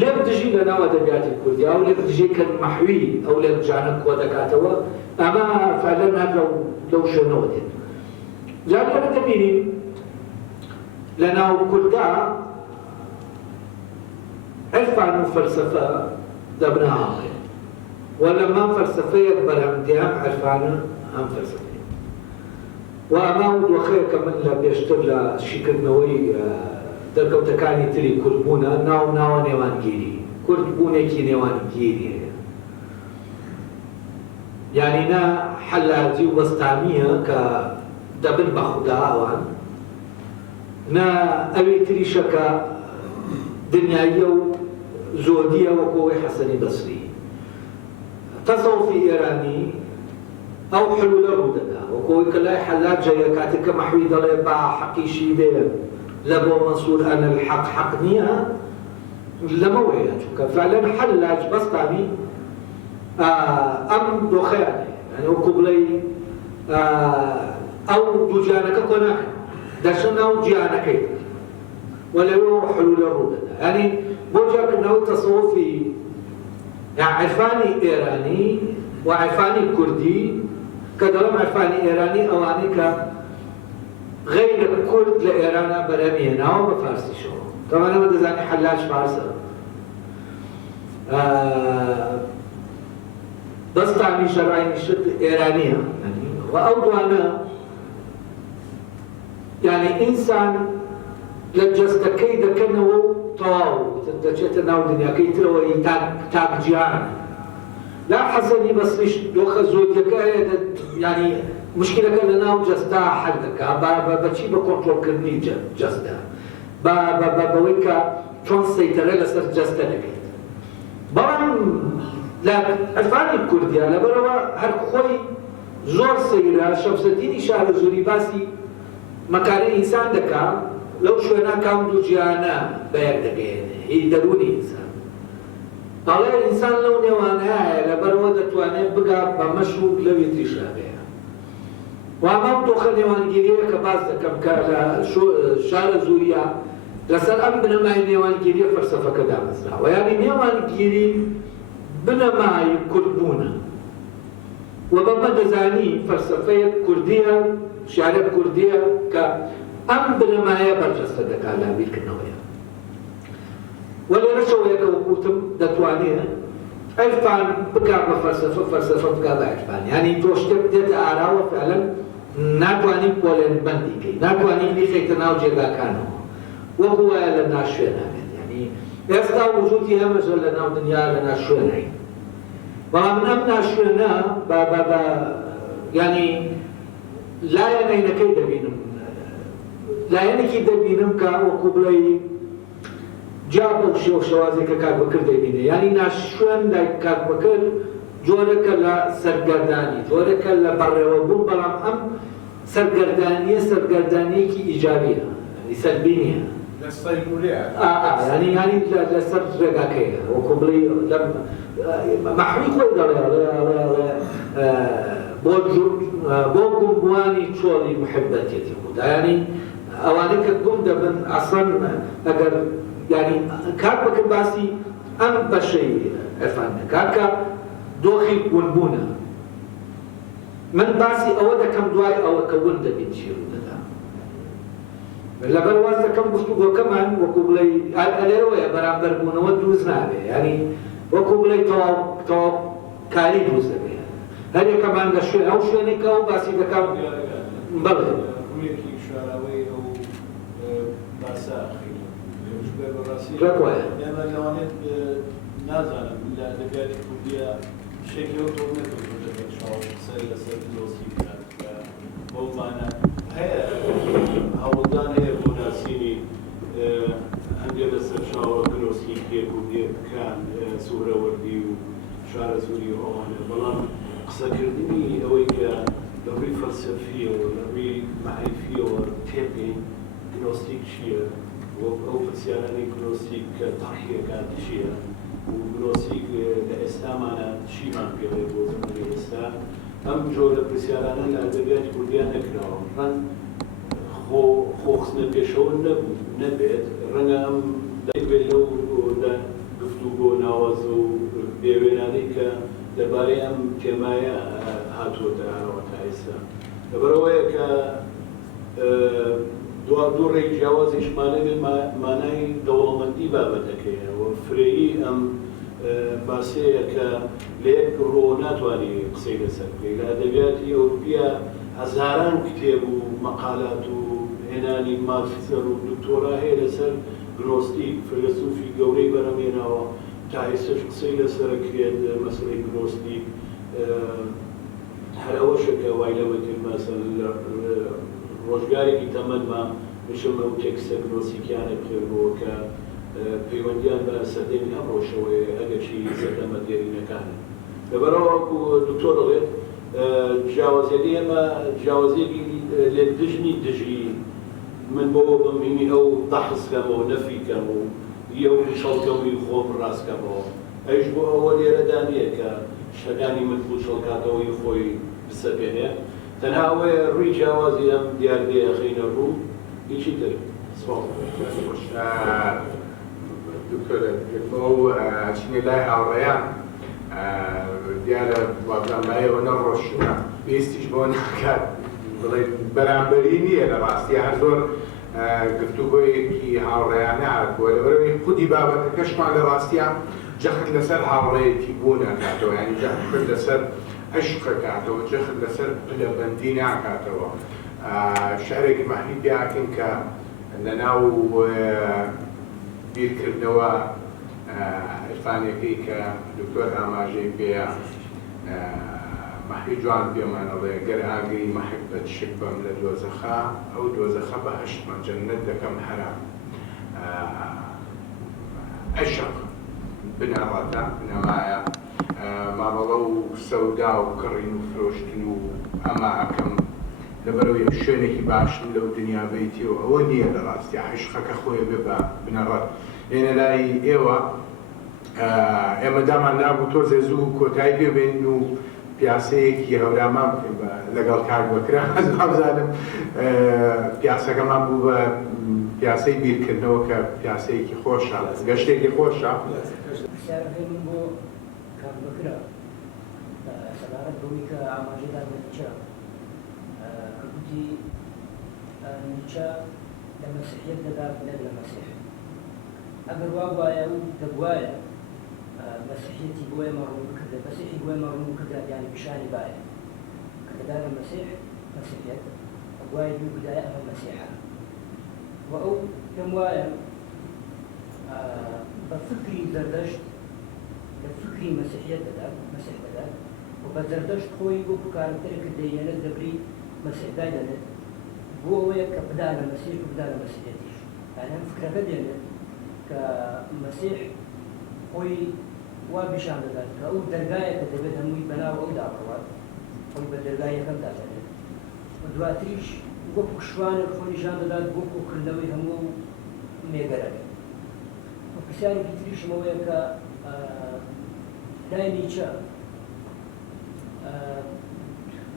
لێ بدژی لە ناو ئەدەبیاتی کوردیا و لێ بدژی کە مەحوی ئەو لێ جانە کۆ دەکاتەوە، ئەمە فعلەن هەر لەو شوێنەوە دێت. جا لێرە دەبینین لە ناو کوردا عرفان و فەلسەفە دەبنە هاوڕێ، و لەما فەلسەفەیەک بەرهەمدیان عرفانە ئەم فەلسەفەیە. و ئەمە دۆخەیەکە من لە بێشتر لە شیکردنەوەی دەرکەوتەکانی تری کوردبوونە ناوە نێوانگیری کوردبوونێکی نێوانگیری هەیە. یعنی نە حەلاجی و وەستامیە کە دەبن بە خودا ئەوان، نە ئەوەی تریشە کە دنیاییە و زۆدیە وەکۆی حەسەنی بەسری. تەسەوفی ئێرانی ئەو حلولە ڕوو دەدا وەکۆی کە لای حەلاجەیە کاتێککە مەحوی دەڵێ با حەقیشی بێ لە بۆ مەسوور ئەنە الحەق حەق نییە لەمەوەیە، چونکە فعلەن حەلاج بەستامی ئەم دۆخەیان هەیە، وەکو بڵێ ئەو دوو جیانەکە کۆ ناکەن دەچن ناو جیانەکەی و لەوێ حلولە ڕوو دەدا. ینی بۆ جاکردنەوەی تەسەوفی عرفانی ئێرانی و عرفانی کوردی کە دەڵێم عرفانی ئێرانی ئەوانەی کە غەیرە کورد لە ئێرانە بەرەمێناوە بە فارسیشەوە. تەوانەوە دەزانی حەلاج فارسە، بەستامی شەڕای شت ئێرانیە و ئەو دوانە یعنی ئینسان لە جەستەکەی دەکەنەوە و تەواو دەچێتە ناو دنیاکەی ترەوەی تاک جیهان. لا حەسەنی بەسریش دۆخە زۆدیەکە هەیە، ینی مشکلەکە لە ناو جەستا حەل دەکا بەچی بە کۆنتڕۆڵکردنی جەستە بەوەی کە چۆن سەیتەرە لەسەر جەستە دەکەیت. بەڵام لە عرفانی کوردیە لەبەرەوە هەر خۆی زۆر سەیرە شەمسەدینی شارەزووری باسی مەکانی ئینسان دەکا لەو شوێنە کام دوو جیهانە بەیەک دەگەێنێ هی دەرونی ئینسان. دەڵێ ئینسان لەو نێوانەیە لەبەرەوە دەتوانێت بگا بە مەشروب لەوی تریشا بەیە. و ئەمە دۆخە نێوانگیریە کە باس دەکەم کە لە شارەزووریە لەسەر ئەم بنەمای نێوانگیریە فەلسەفەکە دامەزراوە. یعنی نێوانگیری بنەمای کورتبوونە و بەمە دەزانی فەلسەفەیە کوردیە شیعرە کوردیە کە ئەم بنەمایە بەرجەستە دەکات لە بیرکردنەوەیە. و لێرەشەوەیەکە وەکوتم دەتوانێت عرفان بکات بە فەلسەفە، فەلسەفە بکات بە عرفان. یعنی تۆ شتێک بدێتە ئاراوە فعلەن ناتوانین پۆلێن بەندی بکەیت، ناتوانین بیخەیتە ناو جێگاکانەوە وەکو وایە لە ناشوێنەبێت. یعنی ئێستا وجودی هەمەژە لە ناو دنیا لە ناشوێنەی، بەڵام ئەم ناشوێنە ینی لایەنەکەی دەبینم، لایەنێکی دەبینم کە وەکو بڵێ جا بەو شێو شەوازێکە کاربەکر دەبینێ. ینی ناشوێن لای کاربەکرد جۆرەکە لە سەرگەردانی، جۆرەکە لە بەڕێوەبوون، بەڵام ئەم سەرگەردانیە سەرگەردانیەکی ئیجابیە، سەلبی نییە. ینی لەسەر ڕێگاکەیە وەکو بڵێ مەحوی خۆی دەڵێ بۆ گومبوانی چۆڵی محبەتێتی خۆدا. ینی ئەوانەی کە گوم دەبن ئەسڵەن ئەگەر ینی کار بکرد باسی ئەم بەشەی عرفان دەکات کە دۆخی گونبوونە. من باسی ئەوە دەکەم دوای ئەوە کە ون دەبێت چی ڕوو دەدا. لەبەر واز دەکەم گفتوگۆکەمان وەکو بڵێ لێرەوەیە بەرامبەربوونەوە دروست نابێ، ینی وەکو بڵێ تەواو کاری دروست دەبێت. هەرێکەمان لە شوێن ئەو شوێنێکە و باسی دەکەم بڵێ ئێمە لەوانێت نازانم لە ئەدەبیاتی کوردیە شێکەوە تۆ نەکەوتێت قسەی لەسەر دۆستی بکات کە بەومانە هەیە هەوڵدان هەیە بۆ ناسینی هەندێک لەسەر شاوە گرۆسکی کوردیەکان سوورەوەردی و شارەزووری و ئەوانە، بەڵام قسەکردنی ئەوەی کە لەڕووی فەلسەفیەوە لەڕووی معریفیەوە تێبین گنۆستیک چییە ئەو پرسیارانی گنۆستیک کە تەڕحیەکان چییە و گنۆستیک لە ئێستامانە چیمان پێڵێ بۆ زمانی ئێستا. ئەم جۆرە پرسیارانە لە ئەدەبیاتی کوردیان نەکراوە، ڕەنگ خۆخستنە پێشەوە نەبێت، ڕەنگە ئەم دەبێت لەو گفتوگۆ ناوازە و بێوێنانەی کە دەربارەی ئەم تێمایە هاتووەتە ئاراوە تا ئێستا. لەبەرەوەیە کە دوو ڕێی جیاوازیشمانە بێت مانای دەوڵەمەندی بابەتەکەیە و فرێیی ئەم ماسەیە کە لە یەک ڕۆ ناتوانێت قسەی لەسەر بکەیت. لە ئەدەبیاتی ئەوروپیا هەزاران کتێب و مەقالات و هێنانی ماستەر و دکتۆرا هەیە لەسەر گنۆستیک، فیلسوفی گەورەی بەرەمێناوە تا ئێستاش قسەی لەسەرکرێت مەسەلەی گنۆستیک. هەر ئەوەشە کە وای لەوە کرد مەسەل ڕۆژگارێکی تەمەنمە بشم ئەو تێکستە گنۆستیکیانە بخێنەوە کە پەیوەندیان بە سەردەمی ئەم ڕۆژەوەی ئەگەرچی سەردەمە دیێرینەکانە. لەبەرەوە دکتۆر دەڵێت جیاوازیەکەی ئێمە جیاوازیەکی لێ دژی من بۆ بمینی ئەو دەحسکەمەوە نەفیکەم و ئەو شەڵکەوی خۆم ڕاستکەمەوە. ئەوش بۆ ئەوە لێرەدا نییە کە شەکانی من بوو شەڵکاتەوەی خۆی بسەپێنێ، تەنها ئەوەیە ڕووی جیاوازی ئەم دیاردەیە خەینە ڕوو هیچی تر. دکتۆرە ئەو چینە لای هاوڕێیان دیارە وابزانمایەوە نەڕۆشتە پێویستیش بۆ ناکات بڵێ بەرامبەری نییە لە ڕاستی هەر زۆر گفتوگۆیەکی هاوڕێیانە هاتووە لەبەرەوەی خودی بابەتەکەشمان لە ڕاستیە جەخت لەسەر هاوڕێیەتی بوو ناکاتەوە، یعنی جەخت لەسەر عشقەکاتەوە، جەخت لەسەر پلەبەندی ناکاتەوە. شعرێکی مەحید بیاکەین کە لەناو بیرکردنەوە عرفانەکەی کە دکتۆر ئاماژەی پێیە مەحی جوان پێمانەڵێ گەر ئاگری مەحبەت شک بەم لە دۆزەخە ئەو دۆزەخە بەهەشتمە جەنەت دەکەم حرام. عشق بنەڕەتە بنەمایە ماڵەڵە و سەودا و کڕین و فرۆشتن و ئەمە ئەکەم لەبەرەوەی شوێنێکی باشن لەو دنیا بەیتیەوە ئەوە نییە لە ڕاستیە عشقەکە خۆی بێ بە بنەڕەت. لێنە لای ئێوە ئێمە دامان نابوو تۆزێ زوو کۆتایی پێبێن و پیاسەیەکی هەورامان بکەین لەگەڵ کار بەکرا بزانم پیاسەکەمان بوو بە پیاسەی بیرکردنەوە کە پیاسەیەکی خۆشە گەشتێکی خۆشە. پرسیارەکەی من بۆ کار بەکرا سەبارەت بەوەی کە ئاماژەدا بە نیچە کە گوتی نیچە لە مەسیحیەت دەدات نەک لە مەسیح. ئەگەر وا وایە و دەبوایە مەسیحیەتی بۆ ئێمە ڕوون بکردە مەسیحی بۆ ئێمە ڕوون بکردە یانی پیشانی باە کە دەدا لە مەسیح مەسیحیەت ئەگوایە دوو بدایە ئەمە مەسیحە و ئەو پێم وایە بە فکری زەردەشت لە فکری مەسیحیەت دەدات مەسیح دەدات و بە زەردەشت خۆی بۆ کارکتەرێک دەیێنێت دەبری مەسیحدای دەنێت بۆ ئەوەیە کە بدا لە مەسیح و بدا لە مەسیحیەتیش یعنی ئەم فکرەکە دێنێت کە مەسیح خۆی وا پیشان دەدات کە ئەو دەرگایە کە دەبێت هەمووی بەناو ئەودا بڕوات خۆی بە دەرگای یەکەمدا دەنێت و دواتریش وەکو شوانێک خۆی نیشان دەدات بۆ کۆکردنەوەی هەموو مێگەرەکە. پرسیارێکی تریشمەوەیە کە لای نیچە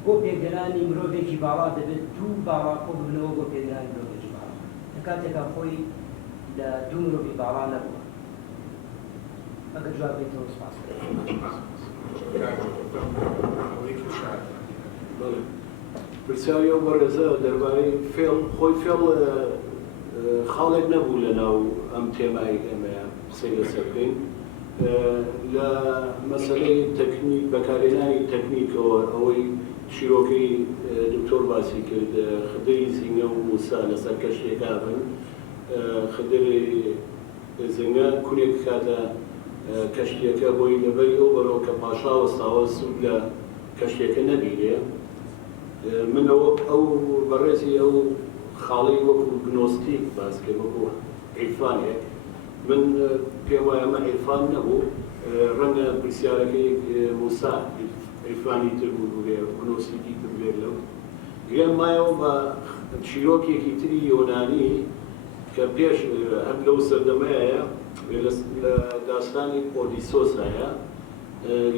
بۆ پێگەرانی مرۆڤێکی باڵا دەبێت دوو باڵا کۆ ببنەوە بۆ پێگەرانی مرۆڤێکی باڵا لە کاتێکا خۆی لە دوو مرۆڤی باڵا نەبووە. ئەگەر جواب بێتەوە سپاس پرسیاری ئەو بەڕێزە دەربارەی فێڵ خۆی فێڵ خاڵێک نەبوو لە ناو ئەم تێمای ئێمەیە قسەی لەسەر بکەین لە مەسەلەی تەکنیک بەکارهێنانی تەکنیکەوە ئەوەی شیرۆکەی دکتۆر باسی کرد خدری زیngە و موسا لەسەر کەشتێکا بن خدری زیngە کورێک کاتە کەشتێکە بۆی لەبەری ئەو بەرەوە کە پاشا وەستاوە سوود لە کەشتێکە نەبینێ من ئەو بەڕێزی ئەو خاڵی وەکو گنۆستیک باسکە وەکو عیرفانێک من پێم وایە ئەمە عیرفان نەبوو ڕەنگە پرسیارەکەی موسا عیرفانی تر بوو لێ گنۆستیکی تر لێ لەو گرێم مایەوە بە چیرۆکێکی تری یۆنانی کە پێش هەم لەو سەردەمەیە لە داستانی ئۆدیسۆسایە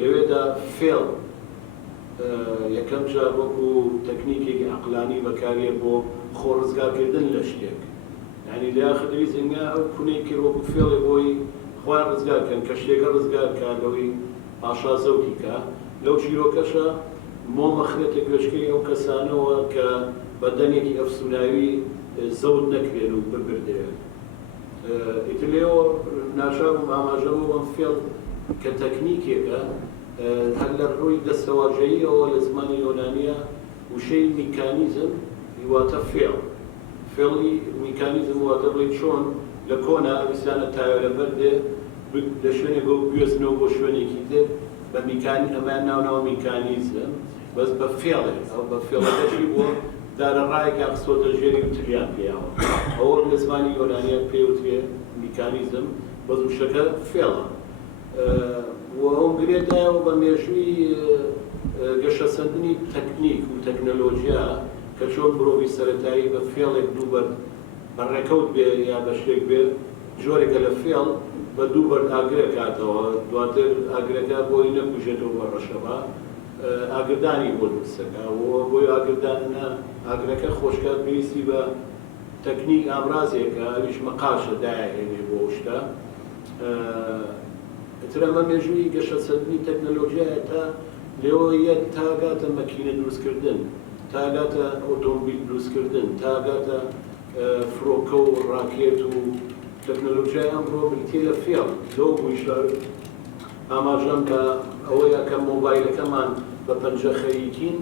لەوێدا فێڵ یەکەم جار وەکو تەکنیکێکی عەقلانی بەکارێ بۆ خۆڕزگارکردن لە شتێک یعنی لە خدری زیngە ئەو کونێکی وەکو فێڵێ بۆی خۆیان ڕزگارکەن کە شتێکە ڕزگارکە لەوەی پاشا زەوتیکە لەو چیرۆکەشە مۆمەخرێتێک گوێشکەی ئەو کەسانەوە کە بەدەنێکی ئەفسوناوی زەوت نەکرێن و ببردێن ئیتر لێەوە ناشار و ئاماژەوە ئەم فێڵ کە تەکنیکێکە هەر لە ڕووی دەستەواژەییەوە لە زمانی یۆنانیە وشەی میکانیزم واتە فێڵ فێڵی میکانیزم واتە بڵێ چۆن لە کۆنا ئەویستانە تایۆ لە بەردێ لە شوێنێک بۆ گوێزنەوە بۆ شوێنێکی تر بە میکانی ئەمان ناوناوە میکانیزم بەس بە فێڵێک ئەو بە فێڵەکەشی بۆ دارە ڕایەکی قسۆتە ژێری وتریان پێیاوە ئەوە لە زمانی یۆنانیە پێوترێ میکانیزم بەس وشەکە فێڵە و ئەوم گرێدایەوە بە مێژووی گەشەسەندنی تەکنیک و تەکنەلۆژیا کە چۆن مرۆڤی سەرەتایی بە فێڵێک دووبەر بەڕێکەوت بێ یا بە شتێک بێ جۆرێکە لە فێڵ بە دووبەر ئاگرە کاتەوە دواتر ئاگرەکە بۆی نەکوژێتەوە بە ڕەشەبا ئاگردانی بۆ دروستەکە بۆی ئاگردانە ئاگرەکە خۆشکە پێویستی بە تەکنیک ئامرازێکە ئەویش مەقاشە دایهێنێ بۆ شتە ئەمە مێژووی گەشەسەندنی تەکنەلۆژیایە تا لێەوە یەک تاگاتە مەکینە دروستکردن تاگاتە ئۆتۆمبیل دروستکردن تاگاتە فرۆکە و ڕاکێت و تەکنەلۆژیای ئەمڕۆ بریتێ لە فێڵ لەو بوویشە ئاماژەم کە ئەوەیە کە مۆبایلەکەمان بە پەنجە خەریکین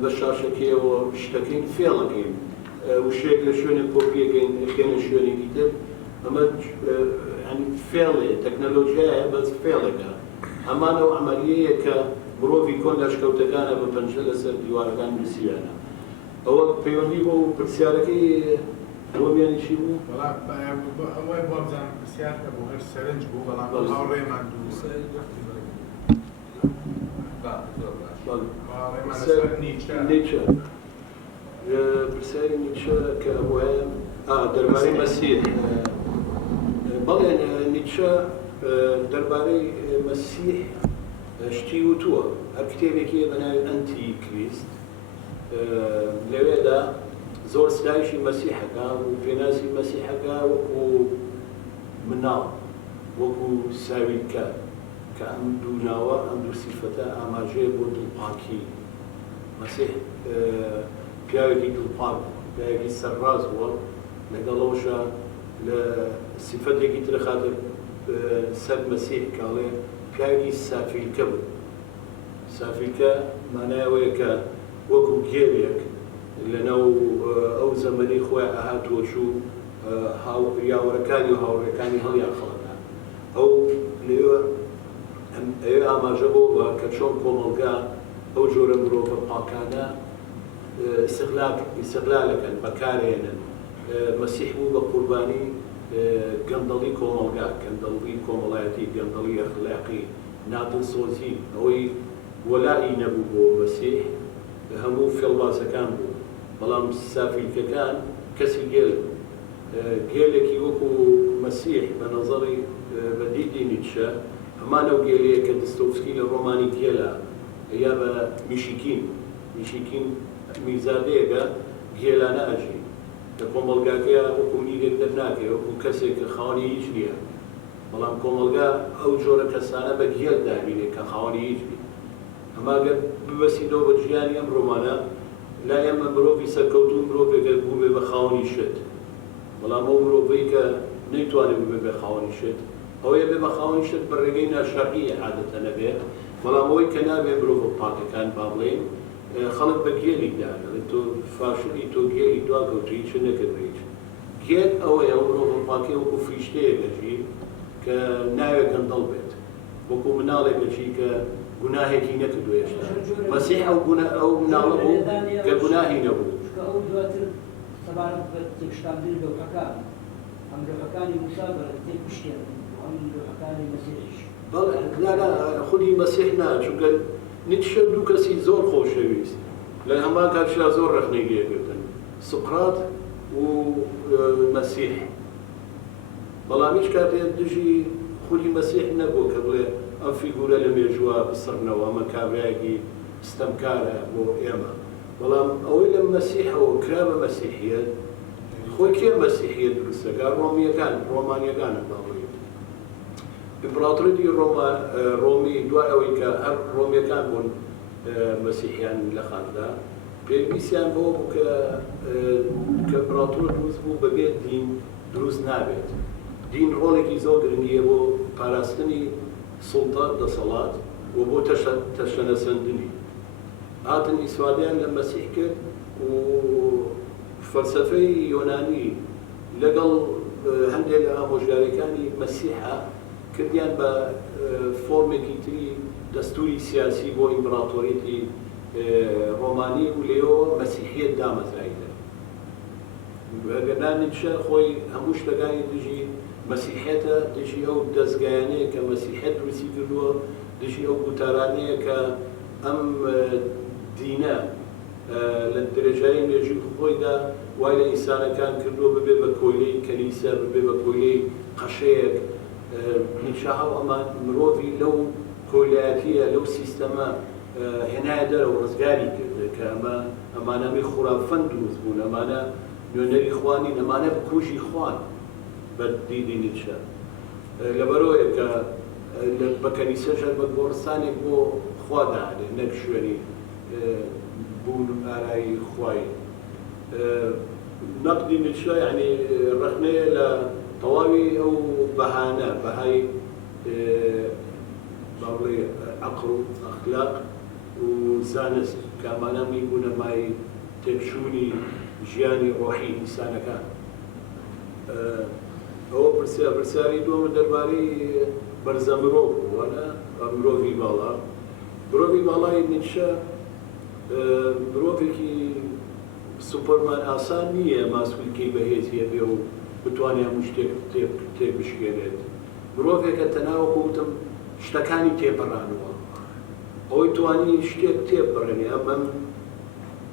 بە شاشەکەیەوە شتەکەین فێڵەکەین وشەیەک لە شوێنێک کۆپیەکەین خێنە شوێنێکی تر ئەمە فێڵێ تەکنەلۆژیایە بەس فێڵێکە ئەمانەوە ئەمەلیەیە کە مرۆڤی کۆن لەشکەوتەکانە بە پەنجە لەسەر دیوارەکان نووسیانە ئەوە پەیوەندی بۆ پرسیارەکەی ڕۆمیانی چی بوو؟ ئەوەی بۆ بزانم پرسیارکە بۆ هەر سەرنج بوو بەڵام هاوڕێمان نیچە پرسیاری نیچە کە ئەوەیە دەربارەی مەسیح بەڵێ نیچە دەربارەی مەسیح شتی وتووە هەر کتێبێکی بەناوی ئەنتی کریست لەوێدا زۆر ستایشی مەسیحەکە و پێناسی مەسیحەکە وەکو مناڵ وەکو ساویلکە کە ئەم دوو ناوە ئەم دوو سیفەتە ئاماژەیە بۆ دڵپاکی مەسیح پیاوێکی دڵپاک پیاوێکی سەرڕاز بووە لەگەڵەوەشە لە سیفەتێکی تر خاتر سەر مەسیح کاڵێ پیاوێکی سافیلکە بوو سافیلکە مانایەوەیە کە وەکو گێرێک لەناو ئەو زەمەنی خۆی ئاهاتوە چوو یاوەرەکانی و هاوڕێکانی هەڵیان خەڵەکە ئەو لێوە ئەوێ ئاماژە بۆ کە چۆن کۆمەڵگا ئەو جۆرە مرۆڤە پاکانە ئیستیغلالەکەن بەکارهێنن مەسیح بوو بە قوربانی گەندەڵی کۆمەڵگا گەندەڵی کۆمەڵایەتی گەندەڵی ئەخلاقی نادڵسۆزی ئەوەی وەلایی نەبوو بۆ مەسیح هەموو فێڵبازەکان بوو بەڵام سافیلکەکان کەسی گێلێکی وەکو مەسیح بە نەزەڕی بەدیدی نیچە هەمان ئەو گێلەیە کە دستۆفسکی لە ڕۆمانی گێلە یا بە میشیکین میزادەیەکە گێلانە ئەژی لە کۆمەڵگاکەیە وەکو نیرێک دەرناکێ وەکو کەسێک کە خاوەنی هیچ نییە بەڵام کۆمەڵگا ئەو جۆرە کەسانە بە گێل دابینێت کە خاوەنی هیچ بێت ئەماگەر ببەسیدەوە بە ژیانی ئەم ڕۆمانە لا ئێمە مرۆڤی سەرکەوتوو مرۆڤێکە بوو بێ بە خاوەنی شت بەڵام ئەو مرۆڤەی کە نەیتوانێت ببێ بە خاوەنی شت ئەوەیە بێ بە خاوەنی شت بە ڕێگەی ناشەرعی عادەتە نەبێت بەڵام ئەوەی کە نابێ مرۆڤە پاکەکان با بڵێن خەڵک بە گێلیدا تۆ فاشلی تۆ گێلی دواکەوتی چ نەکردیت گێل ئەوەیە ئەو مرۆڤە پاکێ وەکو فریشتەیەکەژی کە ناوێت گەندەڵ بێت وەکو مناڵێکەژی کە گوناهێکی نەکردو هێشتا مەسیح ئەو مناڵە بوو کە گوناهی نەبوو ئەو دواتر سەبارەت بە تێکشاندنی لەوحەکان ئەم لەوحەکانی موسا بە تێکشتێن ئەم لەوحەکانی مەسیحیش بەڵێ خودی مەسیح نا چونکە نیچە دوو کەسی زۆر خۆشەویست لە هەمان کاتشا زۆر ڕەخنەیگیەکردن سقرات و مەسیح بەڵام هیچ کاتێ دژی خودی مەسیح نەبوو کە بڵێ ئەم فیگورە لە مێژووە بسڕنەوە ئەمە کابرایەکی ستەمکارە بۆ ئێمە بەڵام ئەوەی لە مەسیحەوە کرا بە مەسیحیەت خۆی کێ مەسیحیەت دروستەکە ڕۆمانیەکانە باڵێت ئیمپراتۆریەتی ڕۆمی دوای ئەوەی کە هەر ڕۆمیەکان بوون مەسیحیان لە خاندا پێویستیان بۆ بوو کە ئیمپراتۆر دروست بوو بەبێت دین دروست نابێت دین ڕۆڵێکی زۆر گرنگیە بۆ پاراستنی سڵتە دەسەڵات و بۆ تەشەنەسەندنی هاتن ئیسوادیان لە مەسیح کرد و فەلسەفەی یۆنانی لەگەڵ هەندێک لە ئامۆژگاریەکانی مەسیحە کردیان بە فۆرمێکی تری دەستوری سیاسی بۆ ئیمپراتۆریەتی ڕۆمانی و لێەوە مەسیحیەت دامەزرایدە. گەردان نیچە خۆی هەموو شتەکانی دژی مەسیحێتە، دژی ئەو دەستگایانەیە کە مەسیحێت دروستی کردووە، دژی ئەو گوتارانەیە کە ئەم دینە لە درێژایی مێژووی خۆیدا وای لە ئینسانەکان کردووە ببێ بە کۆیلەی کەلیسا، ببێ بە کۆیلەی قەشەیەک. نیچە هەڵ ئەمان مرۆڤی لەو کۆیلایەتیە لەو سیستەمە هێنایە دەرەوە ڕزگاری کرد کە ئەمانەمی خوراوفەن دروست بوون، ئەمانە نوێنەری خوانی، ئەمانە کوژی خوان بە دیدی نیچە. لەبەرەوەیە کە بە کەلیسەشە بە گۆڕستانێک بۆ خوا داهێ نەک شوێنی بوون ئارایی خوای. نەقدی نیچە یعنی ڕخنەیە لە تەواوی ئەو بەهانە بەهای باڵێ عەقڵ و ئەخلاق و زانست کە ئەمانە میبوونە مای تێکچوونی ژیانی ڕۆحی ئینسانەکان. ئەوە پرسیاری دووەمە دەربارەی بەرزە مرۆڤ بووەنە مرۆڤی باڵا. مرۆڤی باڵای نیچە مرۆڤێکی سوپەرمان ئاسان نییە ماسوولکەی بەهێزیە بێ و بتوانێت هەموو شتێک تێبشکێنێت. مرۆڤێکە تەناوەکو وتم شتەکانی تێپەڕانەوە، ئەوەی توانی شتێک تێپەڕێنێ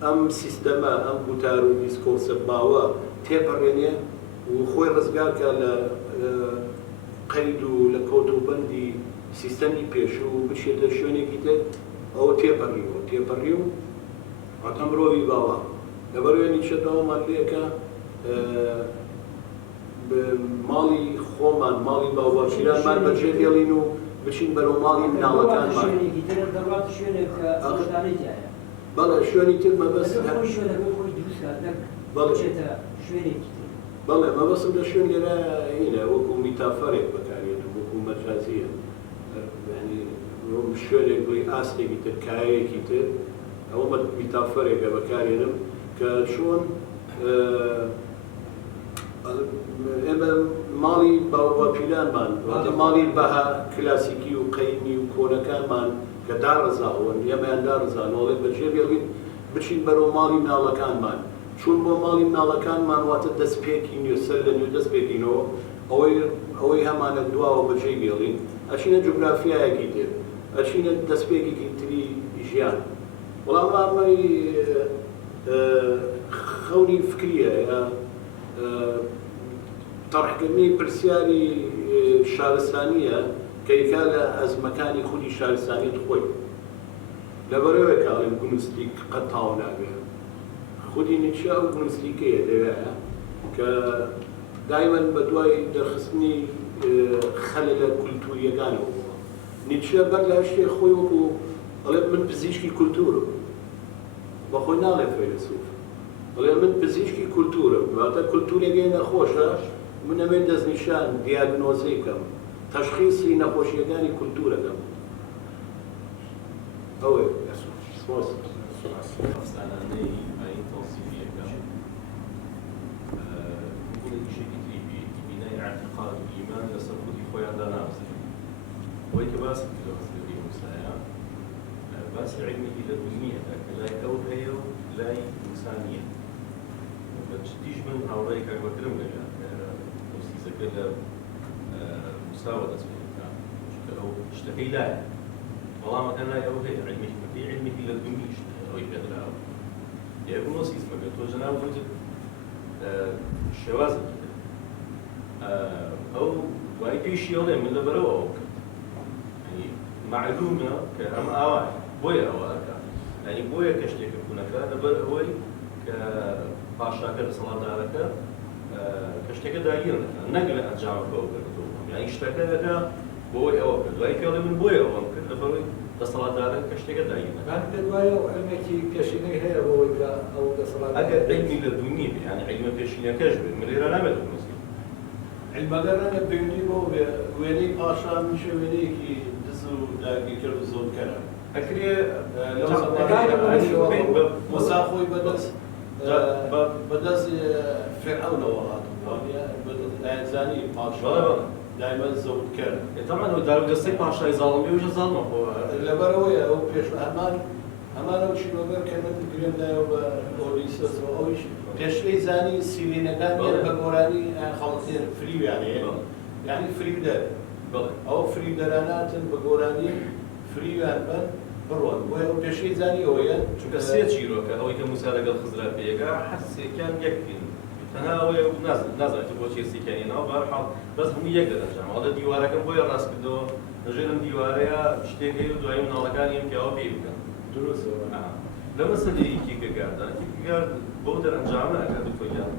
ئەم سیستەمە ئەم گوتار و دیسکۆرسە باوە تێپەڕێنێ و خۆی ڕزگارکە لە قەید و لە کۆتوبەندی سیستەمی پێشوو و بچێتە شوێنێکی تر ئەوە تێپەڕی و هاتە مرۆڤی باوە. لەبەرەوەی نیچە داوامان لێکە ماڵی خۆمان، ماڵی باوباپیرانمان بەجێ دێڵین و بچین بەرەو ماڵی مناڵەکانمان. بەڵێ شوێنی تر مەبەست بەڵێ مەبەستم لە شوێن لێرە هینە وەکو میتافەرێک بەکارێنم، وەکو مەجازیە، یعنی شوێنێک بڵی ئاستێکی تر کایەیەکی تر، ئەوە میتافەرێکە بەکارێنم کە چۆن ئێمە ماڵی باوباپیرانمان واتە ماڵی بەها کلاسیکی و قەیمی و کۆنەکانمان کە داڕزاون ئێمەیان داڕزانەوەڵێ بەجێ بێڵین بچین بەرەو ماڵی مناڵەکانمان. چون بۆ ماڵی مناڵەکانمان واتە دەستپێکی نوێ سەر لە نوێ دەستپێکینەوە ئەوەی هەمانە دواوە بەجێ بێڵین، ئەچینە جوگرافیایەکی تر، ئەچینە دەستپێکێکی تری ژیان. بەڵام ئەمەی خەونی فکریە یا تەڕحکردنی پرسیاری شارستانیە کە یەکا لە ئەزمەکانی خودی شارستانیت خۆی. لەبەرەوەی کاڵێن گونستیک قەت تاو نابێت. خودی نیچە ئەو گونستیکەیە دەوێتە کە دایمەن بە دوای دەرخستنی خەلە کولتوریەکانەوە بووە. نیچە بەر لە شتێک خۆی وەکو ئەڵێ من پزیشکی کولتورم، بەخۆی ناڵێ فەیلسوف، بەڵێ من پزیشکی کولتورم، واتە کولتورێکی نەخۆشە من ئەمێ دەستنیشان دیاگنۆزەی بکەم، تەشخیصی نەخۆشیەکانی کولتورەکەم. ئەوێ ئەفسانانەی ئاین تەوسیفیەکە گوڵێکیشێکی تریبی بینای اعتقاد و ئیمان لەسەر خودی خۆیاندا نابزێت. ئەوەی کە باسی کردەوە سەری موسایە باسی علمێکی لە دنیادا کە لای ئەو هەیە و لای ئینسانیە. بەجددیش من هاوڕێی کاکبەکرم لەگەڵ تەوسیزەکە لە موساوە دەست پێ بکات چونکە ئەو شتەکەی لایە، بەڵامەکە لای ئەو هەیە علمێکی لە دنیش ئەوەی پێدراوە. دیاگنۆسیزمەکە تۆ جەناب وتت شێوازێکی تر ئەو دوای پێشی ئەڵێ من لەبەرەوە ئەوە کرد. ینی معلومە کە ئەم ئاوایە بۆیە ئەوە ئەکات، ینی بۆیە کە شتێکە بوونەکە لەبەر ئەوەی کە پاشاکە دەسەڵاتدارەکە کە شتێکە داگیر نەکات، نەک لە ئەنجامەکەەوە کردەوە، ینی شتەکە دەکا بۆی ئەوە کرد. دوای پێڵێ من بۆیە ئەوەم کرد لەبەرەوەی دەسەڵاتدارن کە شتێکە داگیر نەکات. دوایە علمێکی پێشینەی هەیە بۆەوەی کە ئەو دەسەڵات ئەگەر علمی لە دونی بێ، یعنی علمە پێشینەکەش بێ، من لێرە نابێت نووسی. علمەگەڕانە پەیوەندی بۆ وێنەی پاشان میشە وێنەیەکی دز و داگیرکرد و زۆرکەرە ئەکرێ لەو مۆسا خۆی بەدەست فێرعەونەوە هاتووە لایەنزانی پاشان دایما زۆرکەر طبعا هو دارو دەستەی پاشای زاڵمی وژە زاڵمەخۆ لەبەرەوەیە ئەو پێش ئەمانە چیلۆبەر کەمەت گرێندایەوە بە پۆلیسەوە ئەویش پێشوەی زانی سیلینەکانیان بە گۆرانی خەڵکێن فریویانەیە یعنی فریودەر ئەو فریودەراناتن بە گۆرانی فریویان بن بڕۆن بۆیە ئەو پێشوەی زانی ئەوەیە چونکە سێ چیرۆکە ئەوەی کە موسا لەگەڵ خزرا پێیەکە حەسێکیان یەک بین تەنها ئەوەیە نازانێت بۆ چی سیکەنینەوە بەهەرحاڵ بەس هەموو یەک دەدەنجام ئەڵە دیوارەکەم بۆیە ڕاست کردەوە لەژێر ئەم دیوارەیە شتێک هەیە و دوای مناڵەکانی ئەم پیاوە پێ بکەن دروستەوە لە مەسەلەی کیکەگاردان کیکەگار بۆ دەرەنجامە ئەگەر دکتۆریان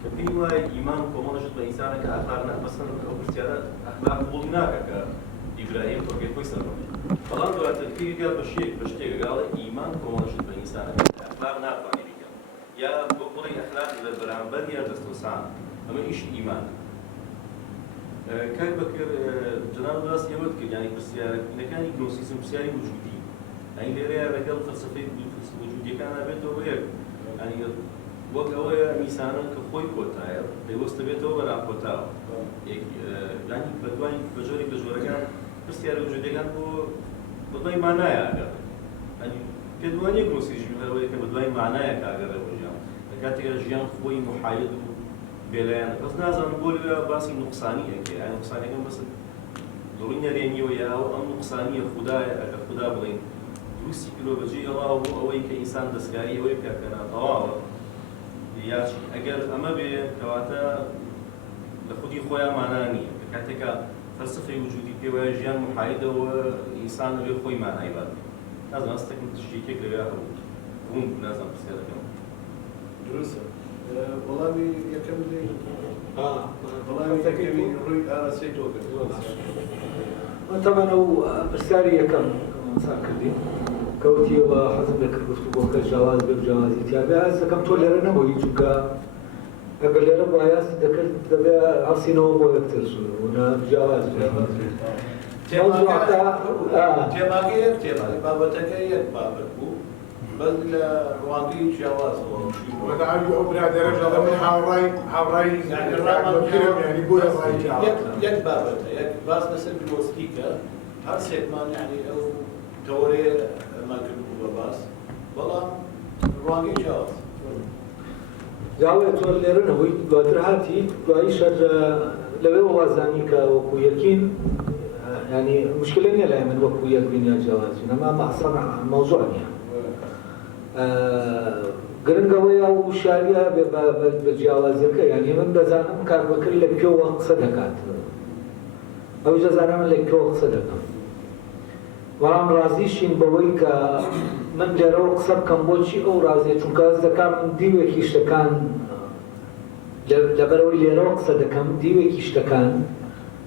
کە پێی وایە ئیمان کۆمەڵەشت بە ئینسانێکە ئەخلاق نەپەسەند ئەو پرسیارە ئەخلاق قوڵی ناکە کە ئیبراهیم تۆگەی خۆی سەرڕۆژ بەڵام دواتر کیکەگار بە شتێکەگاڵە ئیمان کۆمەڵەشت بە ئینسانێکە ئەخلاق ناتوانێت بیکەن یا بۆ قوڵی ئەخلاق لە بەرامبەر یا دەستۆسان ئەمە ئیش ئیمانە کار بەکرد جناب ڕاست ئێوە کرد یانی پرسیارەکانی گنۆسیزم پرسیاری وجودی ئەین لێرەیە لەگەڵ فەلسەفەی وجودیەکان نابێتەوە یەک ینی وەک ئەوەیە میسانە کە خۆی کۆتایە پێوەستە بێتەوە بە ناکۆتاوە ینی بەدوای بەژۆری بەژۆرەکان پرسیارە وجودیەکان بۆ بەدوای مانایە ئاگەڕێ ینی پێدوانیە گنۆسیزم هەروەیە کە بەدوای مانایە کاگەڕێ بۆ ژیان لە کاتێکە ژیان خۆی محاید و بێلایەنە کەس نازانم بۆ لێرە باسی نوقسانی ئەکێ ئایا نوقسانەکەم بەس دڵی نەرێنیەوە یا ئەم نوقسانیە خودایە ئەگەر خوددا بڵێن دووسی کیلۆ بەجێ ئەڵاو بۆ ئەوەی کە ئینسان دەستکاری ئەوەی بکات کە ناتەواوە یا ئەگەر ئەمە بێ کەواتە لە خودی خۆیان مانا نییە کە کاتێکە فەلسەفەی وجودی پێ وایە ژیان محایدەوە ئینسان لەوێ خۆی مانای بات نازانم هەستێکم تشتێکێک لەوێ هەبوو ڕوون نازانم پرسیارەکەم دروستە وەڵامی یەکەم وەڵامی یەکەمی ڕووی ئاراسەی تۆ کرد طبعا ئەو پرسیاری یەکەم سان کردین کەوتیەوە حەزم لە گفتوگۆکە جیاواز بێ جیاوازی تیاابێ هەست دەکەم تۆ لێرە نەبووی چونکە ئەگەر لێرە بۆ یاسی دەکرد دەبێ هەڵسینەوە بۆ یەکتر وە جیاواز تێماگە یەک تێماگە بابەتەکە یەک بابەت بوو بەس لە ڕوانگەی جیاوازەوە وەداوی ئەو برادەرەش دەڵێ من هاوڕای ینی بۆیە ڕای یەک بابەتە یەک باس لەسەر گنۆستیکە هەر سێکمان یعنی ئەو تەوەرەیە ئەمان کردبوو بە باس بەڵام ڕوانگەی جیاواز جاوێ تۆ لێرە نەبووی دواتر هاتی دوایی شەر لەوێ وازانی کە وەکو یەکین ینی مشکلە نییە لای من وەکو یەک بین یا جیاوازین ئەمە مەحسەن مەوزوع نییە گرنگەوەیە و شاریە بە جیاوازیەکە یعنی من دەزانم کاربەکرد لە پێوە قسە دەکات ئەوش دەزانم لە پێوە قسە دەکەم بەڵام ڕازیشین بەوەی کە من لێرەوە قسە بکەم بۆچی ئەو ڕازیە چونکە ئەس دەکەم دیوێکی شتەکان لەبەرەوەی لێرەوە قسە دەکەم دیوێکی شتەکان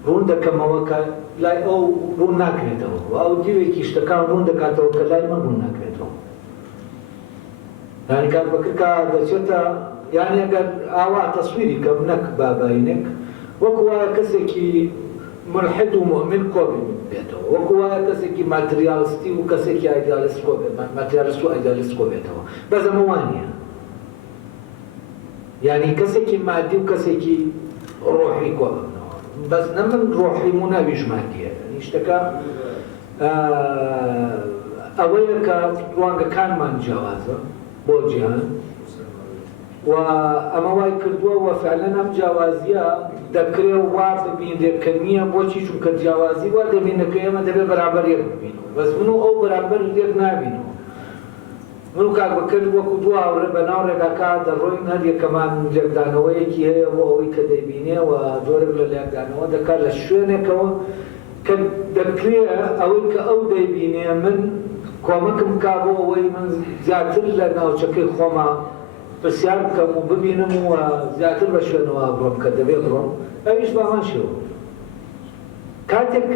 ڕوون دەکەمەوە کە لای ئەو ڕوون ناکرێتەوە و ئەو دیوێکی شتەکان ڕوون دەکاتەوە کە لای من ڕوون ناکرێتەوە یعنی کاربەکرکە دەچێتە یعنی ئەگەر ئاوا تەسویری کەم نەک بابینێک وەکو وایە کەسێکی ملحد و مؤمن کۆ بێتەوە وەکو وایە کەسێکی ماتریالیستی و کەسێکی ئایدیالیست کۆ بێت ماتریالیست و ئایدیالیست کۆ بێتەوە بەس ئەمە وانییە یعنی کەسێکی مادی و کەسێکی ڕۆحی کۆ ببنەوە بەس نە من ڕۆحیم و ناویش مادیە شتەکە ئەوەیە کە ڕوانگەکانمان جیاوازە بۆ جیهان و ئەمە وای کردووە و فعلەن ئەم جیاوازیە دەکرێ وا ببینێت کە نییە بۆچی چونکە جیاوازی وا دەبینە کە ئێمە دەبێت بەرامبەر یەک ببینەوە بەس من و ئەو بەرامبەر یەک نابینەوە من و کاربەکرد وەکو دوو هاوڕێ بەناو ڕێگاکە دەڕۆین هەر یەکەمان لێکدانەوەیەکی هەیە بۆ ئەوەی کە دەیبینێ و جۆرێک لە لێکدانەوە دەکات لە شوێنێکەوە کە دەکرێت ئەوەی کە ئەو دەیبینێ من کۆمەکم کا بۆ ئەوەی من زیاتر لە ناوچەکەی خۆمە پرسیار بکەم و ببینم و زیاتر بە شوێنەوە بڕۆم کە دەبێت بڕۆم ئەویش بامان شێوە کاتێک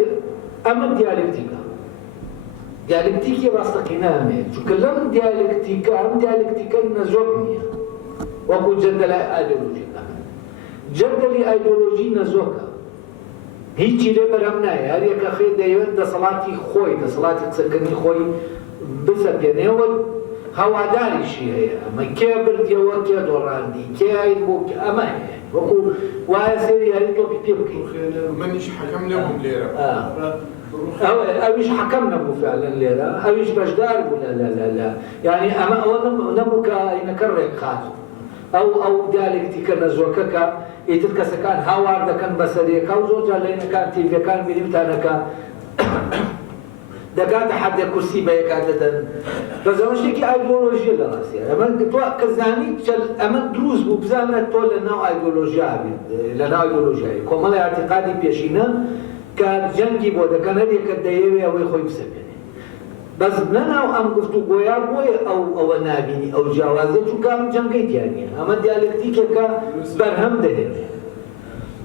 ئەمە دیالکتیکە دیالکتیکی ڕاستەقینە هەمەیە چونکە لەم دیالکتیکە ئەم دیالکتیکە نەزۆک نییە وەکو جەدەلای ئایدۆلۆژیەکان جەنگەلی ئایدۆلۆژی نەزۆکە هیچی لێ بەرهەم نایە هەر یەکە خێ دەیەوێت دەسەڵاتی خۆی دەسەڵاتی قسەکردنی خۆی بسەپێنێەوە هەواداریشی هەیە ئەمە کێ بردیەوە کێ دۆڕاندی کێ ئاین بۆ ئەمە هەیە وەکو وایە سێری هەری تۆپی پێ بکەین منیش حەکەم نەبووم لێرە ئەویش حەکەم نەبوو فعلەن لێرە ئەویش بەشدار بوو لە یعنی ئەمە ئەوە نەبوو کە ئینەکە ڕێک خات ئەو دیالێکتیکە نەزۆکەکە ئیتر کەسەکان هاوار دەکەن بەسەرێکە و زۆرجار لە ئینەکان تیڤەکان بینیمتانەکە دەکاتە حەدێ کورسی بە یەکا دەدەن بەزەوە شتێکی ئایدۆلۆژیە لە ڕاستیە ئەمە تۆ کە زانیت ئەمە دروست بوو بزانێت تۆ لە ناو ئایدۆلۆژیا بێت لە ناو ئایدۆلۆژیایی کۆمەڵی ئاعتیقادی پێشینە کە جەنگی بۆ دەکەن هەر یەکە دەیەوێ ئەوەی خۆی بسەپێنێ بەس نەناو ئەم گفتوگۆیە بۆیە ئەوە نابینی ئەو جیاوازە چونکە ئەم جەنگەی دیانە ئەمە دیالێکتیکێکە بەرهەم دەهێنێ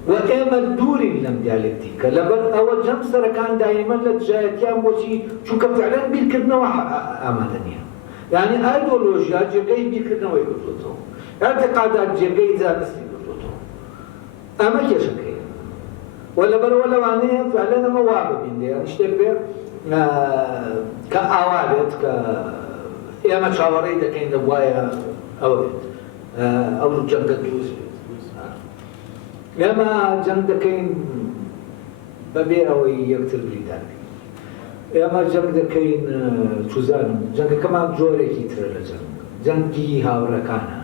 و ئێمە دوورین لەم دیالێکتیکە لەبەر ئەوە جەم سەرەکان دایمە لە دژایەتیان بۆچی چونکە فعلەن بیرکردنەوە ئامادە نییە یعنی ئایدۆلۆژیا جێگەی بیرکردنەوەی کردوتەوە ئاعتیقادات جێگەی زانستی کردوتەوە ئەمە کێشەکەیە و لەبەرەوە لەوانەیە فعلەن ئەمە وا ببین یعنی شتێک بێ کە ئاوا بێت کە ئێمە چاوەڕێی دەکەین دەبوایە ئەوە بێت ئەو جەنگە دروست بێت ئێمە جەنگ دەکەین بەبێ ئەوەی یەکتر بریدار بکەین ئێمە جەنگ دەکەین چوزانم جەنگەکەمان جۆرێکی ترە لە جەنگی هاوڕەکانە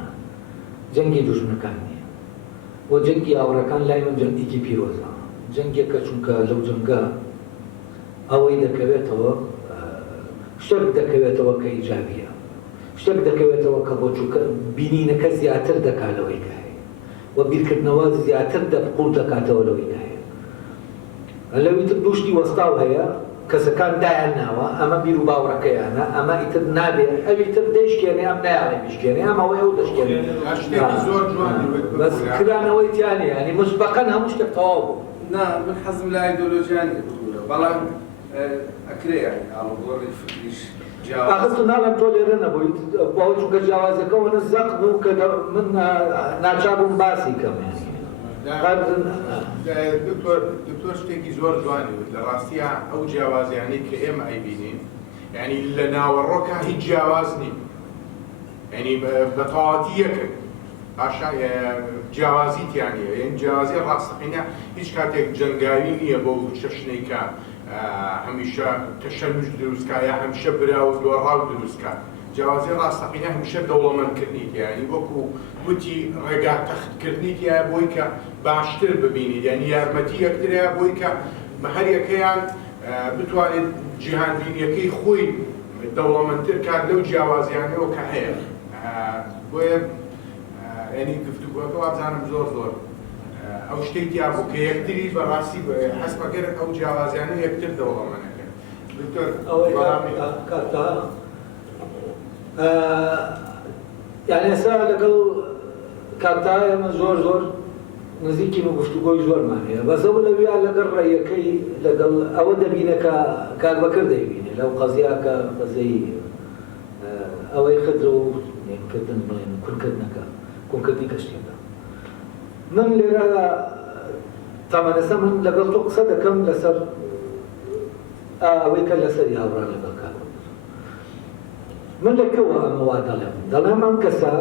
جەنگی دوژمنەکان نییە و جەنگی هاوڕەکان لای من جەنگێکی پیرۆزە جەنگێکە چونکە لەو جەنگە ئەوەی دەکەوێتەوە شتێک دەکەوێتەوە کە ئیجابیە شتێک دەکەوێتەوە کە بۆ چووکە بینینەکە زیاتر دەکات لەوەی کە هەیە و بیرکردنەوە زیاتر دەقوڵ دەکاتەوە لەوەی کە هەیە لەوی تر دووشتی وەستاو هەیە کەسەکان دایان ناوە ئەمە بیر و باوڕەکەیانە ئەمە ئیتر نابێت ئەوی تر دەیشکێنێ ئەم نایاڵێ بیشکێنێ ئەمەوەی ئەو دەشکێنێ شتێکی زۆر جوانی بەس کرانەوەی تیانێ ینی مسبەقەن هەموو شتێک تەواو بوو نا من حەزم لە ئایدۆلۆژیان بەڵام ئەکرێ ئاڵۆگۆڕی فکریش ئاخستو ناڵم تۆ لێرە نەبوویت بۆ چونکە جیاوازەکەەوە زەق بوو کە من ناچابووم باسی کەم دکتۆر شتێکی زۆر جوانی بود لە ڕاستیە ئەو جیاوازیانەی کە ئێمە ئەیبینین یعنی لە ناوەڕۆکە هیچ جیاواز نین یعنی بە تەواوەتی یەکن پاشا جیاوازیتیانە یعنی جیاوازی ڕاستەقینە هیچ کاتێک جەنگاوی نییە بۆ چەشنەی کە هەمیشە تەشەنج دروستکە یا هەمیشە برا و دۆڕا و دروستکە جیاوازی ڕاستەقینە هەمیشە دەوڵەمەندکردنیت یعنی وەکو گوتی ڕێگا تەختکردنیتیە بۆی کە باشتر ببینیت یعنی یارمەتی یەکترەیە بۆی کە هەر یەکەیان بتوانێت جیهانبینیەکەی خۆی دەوڵەمەندتر کات لەو جیاوازیانەوە کە هەیە بۆیە ینی گفتوگۆکە وابزانم زۆر ئەو شتێکی یا بوو کە یەکتری بەڕاستی حەسبەکەر ئەو جیاوازیانە یەکتر دەوڵەمەندەکەن دکتۆر کاتا یعنی ئێستا لەگەڵ کاتا ئێمە زۆر نزیکی و گفتوگۆی زۆرمان هەیە بەس ئەو لەویا لەگەڵ ڕێیەکەی لەگەڵ ئەوە دەبینە کە کاربەکرد دەیبینێ لەو قەزیا کە قەزەی ئەوەی خدر و نێمکردن بڵێن کورکردنەکە کۆنکردنی کەشتێکە من لێرە تامانەسە من لەگەڵ تۆ قسە دەکەم لەسەر ئەوەی کە لەسەری هاوڕان لەگەڵ کار من لەکەوە ئەمە وا دەڵێم ئەم کەسە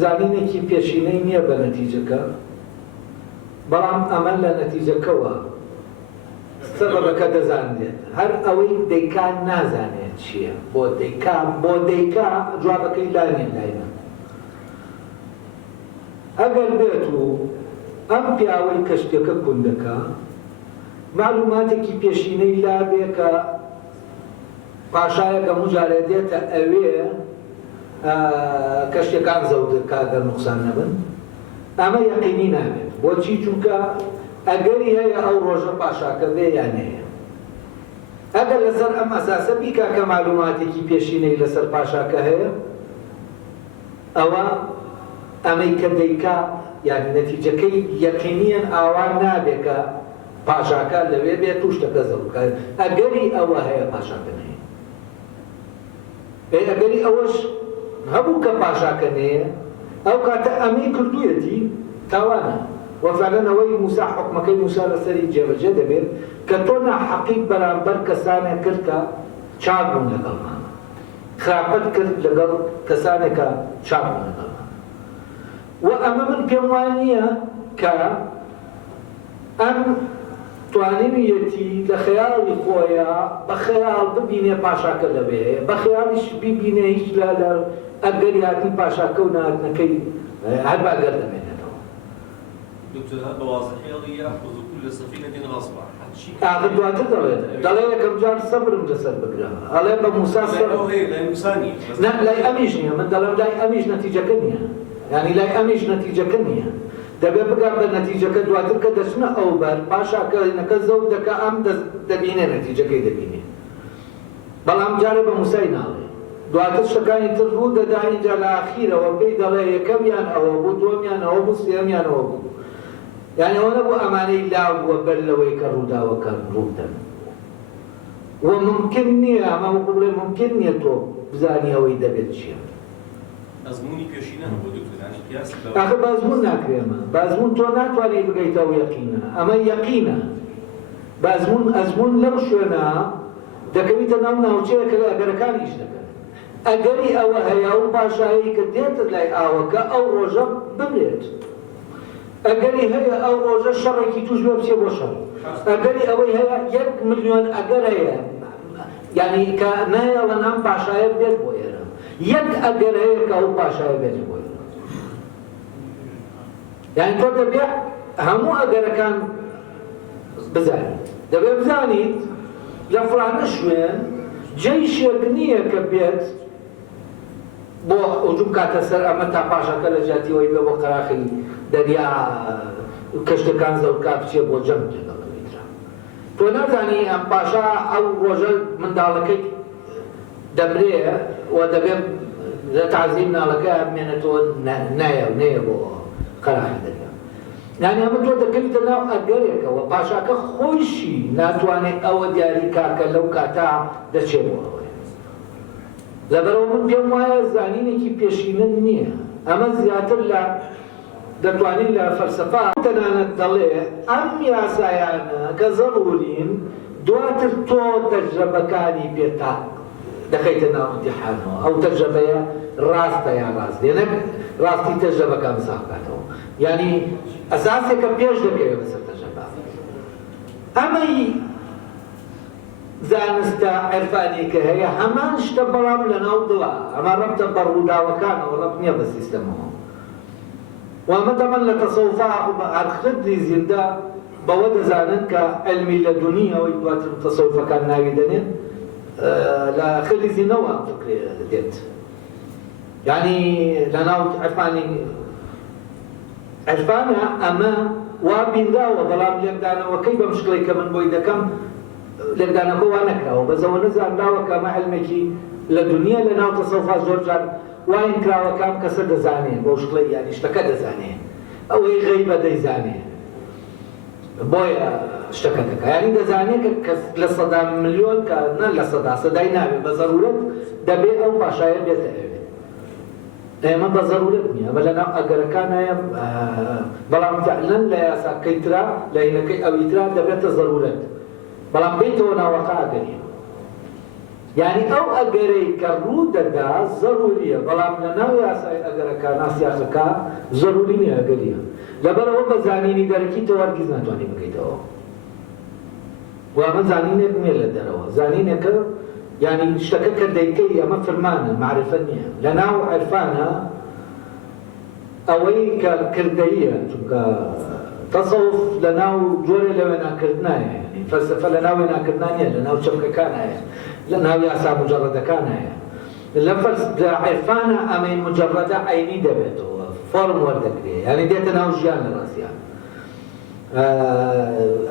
زانینێکی پێشینەی نییە بە نەتیجەکە بەڵام ئەمە لە نەتیجەکەوە سەبەبەکە دەزانێت هەر ئەوەی دەیکان نازانێت چییە بۆ دەیکا جوابەکەی لانێن لایە ئەگەر بێت و ئەم پیاوەی کەشتێکە کوندەکە معلوماتێکی پێشینەی لابێ کە پاشایەکە مجارێ دێتە ئەوێ کەشتەکان زەودەکە گەر نوقسان نەبن ئەمە یەقینی نابێت بۆچی چونکە ئەگەری هەیە ئەو ڕۆژە پاشاکە بێ یان هەیە ئەگەر لەسەر ئەم ئەساسە بیکا کە معلوماتێکی پێشینەی لەسەر پاشاکە هەیە ئەوە ئەمەی کە دەیکا یعنی نەتیجەکەی یەقینیان ئاوان نابێت کە پاشاکە لەوێ بێت و شتەکە زەوکە ئەگەری ئەوە هەیە پاشاکە نەیە ئەگەری ئەوەش هەبوو کە پاشاکە نەیە ئەو کاتە ئەمەی کردوویەتی تاوانە وفعلا ئەوەی موسا حکمەکەی موسا لەسەری جێبەجێ دەبێت کە تۆ ناحەقیق بەرامبەر کەسانێک کرد کە چاک بوون لەگەڵمان خراپەت کرد لەگەڵ کەسانێکە چاک بوون لەگەڵمان و ئەمە من پێم وان نییە کە ئەم توانێویەتی لە خەیاڵی خۆیە بە خەیاڵ ببینێ پاشاکە لەبێ بە خەیاڵیش ببینێ هیچ لە ئەگەری هاتی پاشاکە و نهاتنەکەی هەر باگەر دەمێنێتەوە. دكتور هذا واضح يأخذ كل سفينة غصبا. ئاخر دواتر دەڵێ یەکەم جار سەبرم لەسەر بگرە ئەڵێ بە موسا لای ئەمیش نییە من دەڵێم لای ئەمیش نەتیجەکە نییە یعنی لای ئەمیش نەتیجەکە نییە دەبێت بگات بە نەتیجەکە دواتر کە دەچنە ئەو بەر پاشاکەنەکە زەوت دەکە ئەم دەبینێ نەتیجەکەی دەبینێ بەڵام جارێ بە موسای ناڵێ دواتر شەکانی تر ڕوو دەدا اینجا لە ئاخیرەوە پێی دەڵێ یەکەمیان ئەوە بوو دووەمیان ئەوە بوو سێمیان ئەوە بوو یعنی ئەوە نەبوو ئەمانەی لاو بووە بەر لەوەی کە ڕووداوەکە ڕوودەن و ممکن نییە ئەمە وەکو بڵێ ممکن نییە تۆ بزانی ئەوەی دەبێت چییە ئەزمموی پێشینە هەبوو دکتۆرانی پیاسی ئاخر بازمون ناکرێمە بازمون تۆ ناتوانێت بگەیتەوە یەقینە ئەمە یەقینە بازمون ئەزمون لەم شوێنە دەکەویتە ناو ناوچەیەکە ئەگەرەکانیش دەکەن ئەگەری ئەوە هەیە و پاشایی کە دێتە لای ئاوەکە ئەو ڕۆژە ببرێت ئەگەری هەیە ئەو ڕۆژە شەڕێکی توش بێ بچێ بۆ شەڕ ئەگەری ئەوەی هەیە 1 ملیۆن ئەگەر هەیە یعنی کە نایەوە نام پاشایە بێت بۆ ئێرە یەک ئەگەر هەیە کە ئەو پاشایە بێت بۆ ئێرە یعنی تۆ دەبێت هەموو ئەگەرەکان بزانیت دەبێت بزانیت لە فڵانە شوێن جەیشێک نییە کە بێت بۆ هجوم کاتە سەر ئەمە تا پاشەکە لە جاتیەوەی بێ بۆ قەراخی دەریا کەشتەکان زەوتکا بچێ بۆ جەنگ لەگەڵەوەیترا تۆ نازانی ئەم پاشا ئەو ڕۆژە منداڵەکەی دەبرێ و دەبێت لە تعزیم ناڵەکە بمێنێتەوە نایە بۆ قەراخی دەریا یعنی ئەمە تۆ دەکەویتە ناو ئەگەرێکەوە پاشاکە خۆیشی ناتوانێت ئەوە دیاری کارکە لەو کاتا دەچێت بۆ ئەوەی لەبەرەوە من پێم وایە زانینێکی پێشینە نییە ئەمە زیاتر لە دەتوانین لە فەلسەفا تەنانەت دەڵێ ئەم یاسایانە کە زەڕورین دواتر تۆ تەجربەکانی پێتا دەخەیتە ناو ئیمتیحانەوە ئەو تەجربەیە ڕاستە یان ڕاست نەک ڕاستی تەجربەکان بساقاتەوە یعنی ئەساسێکە پێش دەکەوێت بەسەر تەجربە ئەمەی زانستە عرفانی کە هەیە هەمان شتە بەڵام لەناو دڵە ئەمە ڕەبتە بە ڕووداوەکانەوە ڕەبت نییە بە سیستەمەوە وأما طبعا لتصوفها أرخد زيندا بود زانن كعلمي لدنيا ويدوات التصوف كان نايدنين لا خلي زينوا فكري ديت يعني لنا عرفانا أما وابندا وظلام لقدانا وكيف مشكلة كمن بويدا كم لقدانا هو نكره بس هو نزل داوا كما علمك لدنيا لنا تصوفها زوجان وين كراوە کام کەسە دەزانێت بۆ شکڵی یانی شتەکە دەزانێت ئەوەی غەیبە دەیزانێت بۆیە شتەکە دەکە یانی دەزانێت کە لە سەدا ملیۆن کە نە لە سەدای نابێت بە زەرورەت دەبێت ئەو پاشایە بێتە ئەوێ ئێمە بە زەرورەت نییە بە لەناو ئەگەرەکانایە بەڵام فعلەن لە یاساکەی ترا لە هینەکەی ئەوی ترا دەبێتە زەرورەت بەڵام بێتەوە ناوەقع ئەگەریە يعني أو أجري كرود دا ضرورية بلام لناو ياساي أجركا ناس ياسكا ضرورية أجرية لبرا هو بزانيني دركي توارجز نتواني بكيتوا وأما زانيني بميل دروا زانيني ك يعني اشتكى كديكي أما فرمانة معرفة نية لناو عرفانا أوي كردية تصوف لناو جوري لوينا كردناه يعني فلسفة لناو وينا كردناه لناو شبكة كان لأنها ياسا مجردة كان لفظ عرفانا أمي مجردة عيني دبيته فورم وردكري يعني ديتنا وجيان الراسيان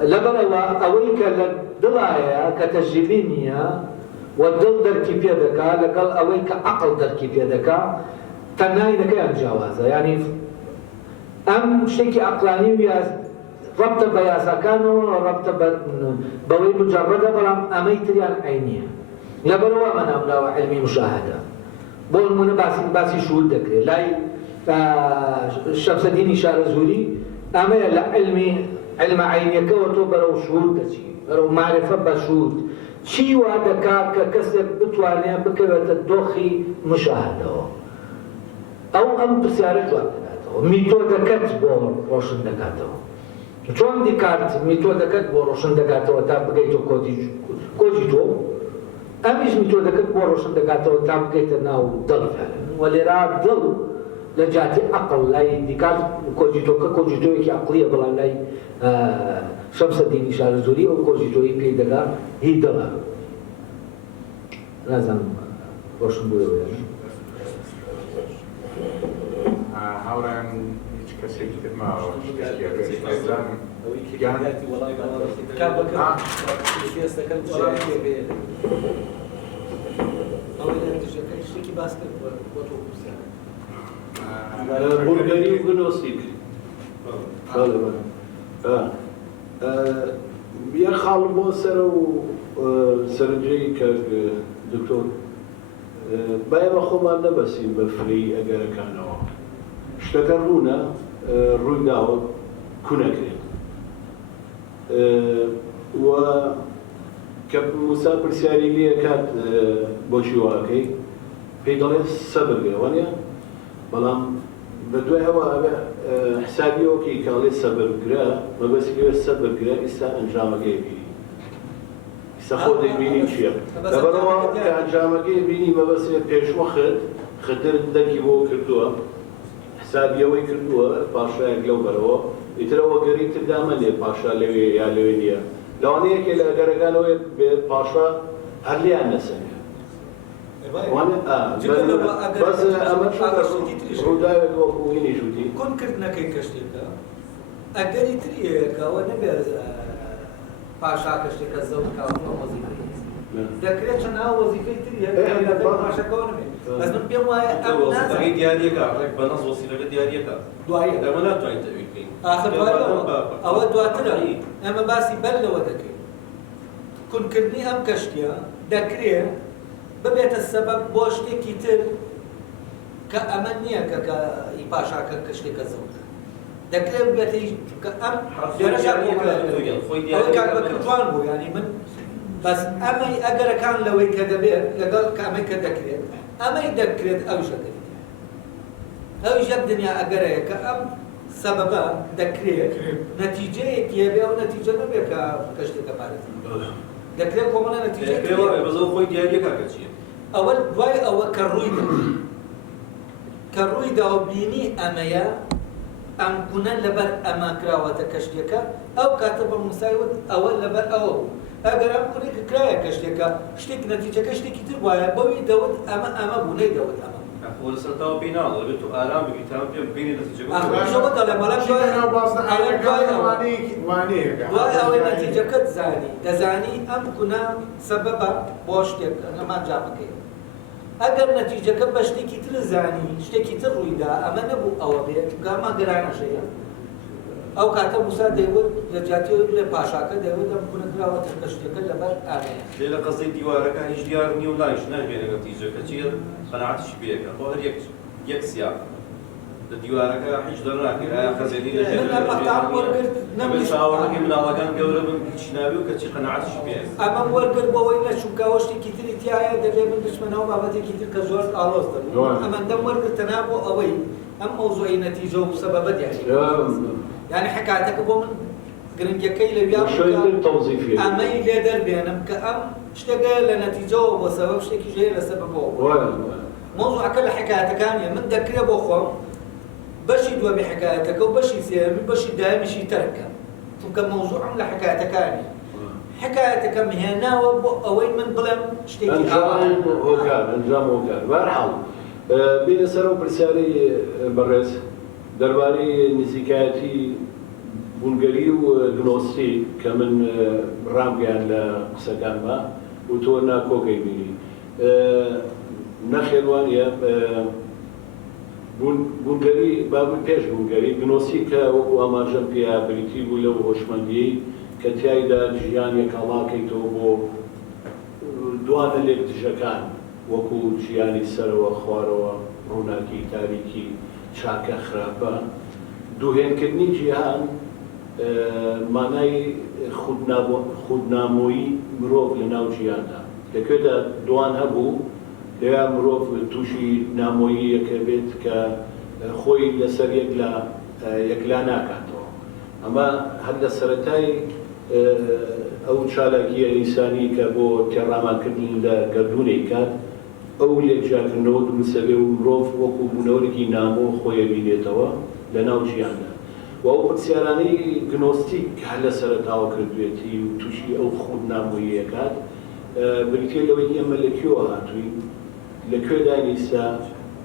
لبرا أويك للدلايا كتجربينية والدل دركي بيدك لقال أويك عقل دركي بيدك تناي دكا جوازة يعني أم شيكي عقلاني ويا ربط بياسا كانوا ربط بوي مجردة بلام أميتريان عينية لبروا من أملاء علمي مشاهدة بول من باسي شهود دكري لاي الشمس الدين إشارة زوري ئەمەیە لە علمە عینیەکەەوە تۆ بەرەو شهود دەچی بەرەو معرفە بە شهود چی وا دەکات کە کەسێک بتوانێت بکەوێتە دۆخی مشاهدەوە ئەم پرسیارە جواب دەداتەوە میتۆدەکەت بۆ ڕۆشن دەکاتەوە چۆن دیکارت میتۆدەکەت بۆ ڕۆشن دەکاتەوە تا بگەیتەوە کۆدی تۆ ئەمیش میتۆدەکەت بۆ ڕۆشن دەکاتەوە تا بگەیتە ناو دڵ وە لێرا دڵ لە جاتی عەقڵ لای دیکارت کۆجیتۆکە کۆجیتۆیەکی عەقڵیە بەڵام لای شەمسەدینی شارەزۆری ئەو کۆجیتۆیی پێی دەگات هی دڵە نازانم ڕۆشن بوویەوە هاوڕێن هیچ کەسێکی تر ماوە ئەوەی کێناتی وەڵای شتێکی باس کرد بۆ تۆ پرسیار بولگاری و گنۆسیک یە خاڵ بۆ سەر و سەرنجەی کە دکتۆر باید بە خۆمان نەبەسین بە فری ئەگەرەکانەوە شتەکە ڕوونە ڕووی داوە کوونەکرێت و کە موسا پرسیاری لێ کات بۆچی واکەی پێی دەڵێ سەبرگرە وانە بەڵام بە دوای ئەوە حسابیەوەکەی کاڵێ سەبرگرە مەبەستی لێ سەبرگرە ئێستا ئەنجامەکەی بینی ئێستا خۆ دەیبینی چییە لەبەرەوە کە ئەنجامەکەی بینی مەبەستێ پێشوەخت خەتر دەنگی بۆ کردووە حسابیەوەی کردووە پاشایەک لەو بەرەوە ئیترەوە گەری تر دامەنێ پاشا لەوێ یا لەوێ نییە لەوانەیەکێ لە ئەگەرەکانەوەی بێت پاشا هەر لیان نەسەنێ بەس ئەمە ڕووداوێک وەکوینی ژووتی کۆنکردنەکەی کەشتێکە ئەگەری تریەکەوە نەبێت پاشا کەشتێکە زەوتکاوە وەزیفەی دەکرێت چەند وەزیفەی تریە پاشەکەەوە نبێت بەس من پێم وایە ئەم وەزیفەکەی دیاریەکە بە نەس وەسیلەکە دیاریەکە دوایە ئەمە ناتوانین تەویل بکەین ئاخر ئەوە دواترە ئەمە باسی بەر لەوە دەکەین کونکردنی ئەم کەشتیە دەکرێت ببێتە سەبەب بۆ شتێکی تر کە ئەمە نییە کە پاشاکە کە شتێکە زەوتە دەکرێت بێتە کە ئەم جوان بوو ینی من بەس ئەمەی ئەگەرەکان لەوەی کە دەبێت لەگەڵ کە ئەمەی کە دەکرێت ئەمەی دەکرێت ئەوشەکەی ئەوش یەک دنیا ئەگەرەیە کە ئەم سەبەبە دەکرێت نەتیجەیەکی هەبێ ئەو نەتیجە نەبێت کە شتێکە پارێت دەکرێت کۆمەڵە نەتیجەیەکی بەزەوە خۆی دیاریەکە کە چییە ئەوە دوای ئەوە کە ڕوویدا و بینی ئەمەیە ئەم کوونە لەبەر ئەمە کراوەتە کەشتێکە ئەو کاتە بە موسایوت ئەوە لەبەر ئەوە بوو ئەگەر ئەم کوونێکە کرایە کەشتێکە شتێک نەتیجەکە شتێکی تر وایە بەوی دەوت ئەمە بوو نەیدەوت ئەمە وەرسەرتاوە پێی ناڵێ بێت و ئارام بگیت تا پێ بینی نەتیجەکە دوای ئەوەی نەتیجەکەت زانی دەزانی ئەم کوونە سەبەبە بۆ شتێک ئەمان جا بکەیت ئەگەر نەتیجەکە بە شتێکی تر زانی شتێکی تر ڕوویدا ئەمە نەبوو ئەوە بێت چونکە ئەمە گرانەشەیە ئەو کاتە موسا دەیوت لە جاتیەوە لێ پاشاکە دەیوت ئەم کوونە کراوەتە کە شتێکە لەبەر ئامەیە لێ لە قەزەی دیوارەکە هیچ دیار نییە و لایش ناژێنە نەتیجەکە چیە قەناعەتیش پێیەکە بۆ هەر یەک سیاق لە دیوارەکە هیچ دەڕناکرد ئایا خەزێنی لەژێ چاوەڕێکی مناڵەکان گەورە بن هیچ ناوی و کەچی قەناعەتیش پێیە ئەمە وەرگرت بەوەی نەچووکەوە شتێکی تری تایە دەبێ من بچمەنەوە بابەتێکی تر کە زۆر ئاڵۆزتر ئەمەندەم وەرگرتەنا بۆ ئەوەی ئەم مەوزوعی نەتیجە و سەبەبە دیاری یعنی حکایەتەکە بۆ من گرنگەکەی لەویا ئەمەی لێ دەربێنم کە ئەم شتێکە لە نەتیجەوە بۆ سەبەب شتێکی ژێ لە سەبەبەوە مەوزوعەکە لە حکایەتەکانیە من دەکرێت بۆ خۆم بەشی دووەمی حکایەتەکە و بەشی سێمی بەشی دایمیشی تەرکە چونکە مەوزوعم لە حکایەتەکانی حکایەتەکەم هێناوە بۆ ئەوەی من بڵێم شتێکی ئەنجام هۆکار بەرحاڵ بینە سەر و پرسیارەی بەڕێز دەربارەی نزیکایەتی بولگەری و گنۆسی کە من ڕامگەیان لە قسەکانمە و تۆ ناکۆکەی بینی نەخێوانە بولگەری بابن پێش بولگەری گنۆسی کە وەکو ئاماژەم پێیا بریتی بوو لەو هۆشمەندیەی کە تیایدا ژیانێک هەڵاکەیتەوە بۆ دوانە لێک دژەکان وەکو ژیانی سەرەوە خوارەوە ڕووناکی تاریکی چاکە خراپە دووهێنکردنی جیهان مانای خودنامۆیی مرۆڤ لە ناو جیهاندا لەکوێدا دوان هەبوو لەوێ مرۆڤ تووشی نامۆییەکە بێت کە خۆی لەسەر یەکلا ناکاتەوە ئەمە هەر لە سەرەتای ئەو چالاکیە ئینسانی کە بۆ تێڕامانکردن لە گەردوونەی کات ئەو لێکجارکردنەوە دروستە بێ و مرۆڤ وەکو بوونەوەرێکی نامۆ خۆی بینێتەوە لە ناو جیهاندا و ئەو پرسیارانەی گنۆستیک کە هەر لە سەرەتاوە کردوێتی و تووشی ئەو خودنامۆییەکات بریتێ لەوەی ئێمە لەکوێوە هاتووین لەکوێ دانیستا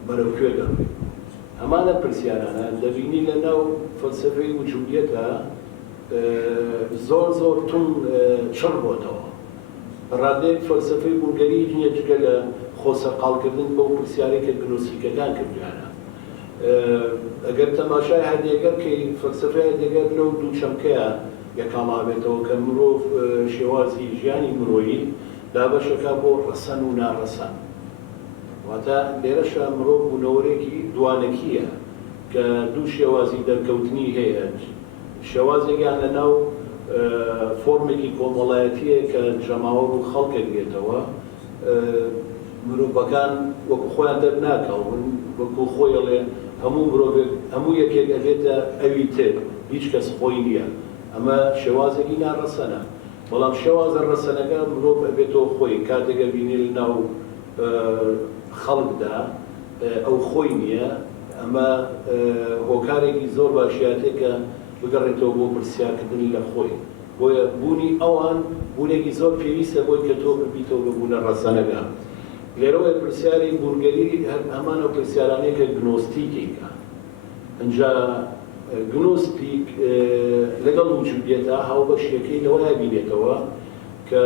بەرەوکوێ دەڕوین ئەمانە پرسیارانە دەبینی لە ناو فەلسەفەی وجودیەتە زۆر تون چڕ بۆتەوە ڕادەیەک فەلسەفەی بوونگەری نییە جگە لە خۆسەرقاڵکردن بەو پرسیارێکە گنۆستیکەکان کردویانە ئەگەر تەماشای هەردێگەر کەی فەلسەفەی هەردێگەر لەو دوو چەمکەیە یەکامابێتەوە کە مرۆڤ شێوازی ژیانی مرۆیی دابەشەکە بۆ ڕەسەن و ناڕەسەن واتە لێرەشە مرۆڤ بوونەوەرێکی دوانەکیە کە دوو شێوازی دەرکەوتنی هەیە شێوازێکیان لە ناو فۆرمێکی کۆمەڵایەتیە کە جەماوەڕ و خەڵکێک بێتەوە مرۆڤەکان وەکو خۆیان دەرناکەون وەکو خۆیڵێ هەموو مرۆڤێک هەموو یەکێک ئەبێتە ئەوی تر هیچ کەس خۆی نییە ئەمە شێوازێکی ناڕەسەنە بەڵام شێوازە ڕەسەنەکە مرۆڤ ئەبێتەوە خۆی کاتێکە بینێ لە ناو خەڵکدا ئەو خۆی نییە ئەمە هۆکارێکی زۆر باشیاتێکە بگەڕێتەوە بۆ پرسیارکردنی لە خۆی بۆیە بوونی ئەوان بوونێکی زۆر پێویستە بۆی کە تۆ ببیتەوە بە بوونە ڕەسەنەکە لێرەوەی پرسیاری بورگەری هەمانە پرسیارانەیە کە گنۆستیکێکە ئەنجا گنۆستیک لەگەڵ وجودیەتە هاوبەشیەکەی لەوەیە بینێتەوە کە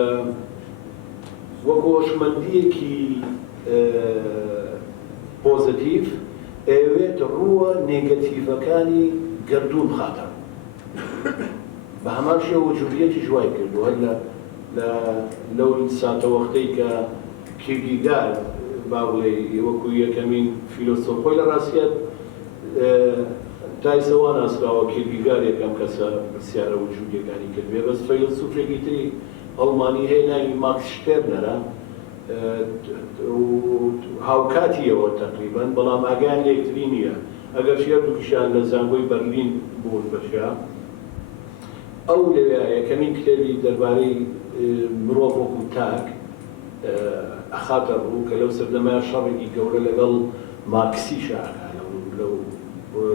وەکو هۆشمەندیەکی پۆزتیڤ ئەوێت ڕووە نێگەتیڤەکانی گەردوون خاتە بە هەمان شێوە وجودیەتی جوای کردووە لەو ساتە وەختەی کە کیرکیگار با بڵێ وەکو یەکەمین فیلۆسۆف خۆی لە ڕاستیەت تایسەوە ناسراوە کیرکیگار یەکەم کەسە پرسیارە وجودیەکانی کردوێ بەس فەیلسوفێکی تری ئەڵمانی هەیە ناوی ماکس شتێرنەرە هاوکاتیەوە تقریبان بەڵام ئاگیان لە یەکتری نییە ئەگەر هەردووکیشیان لە زانگۆی بەرلین بوون بەشە ئەو لەوێ یەکەمین کتێبی دەربارەی مرۆڤ وەکو تاک ئەخاتە ڕوو کە لەو سەردەمایە شەڕێکی گەورە لەگەڵ مارکسی شاکە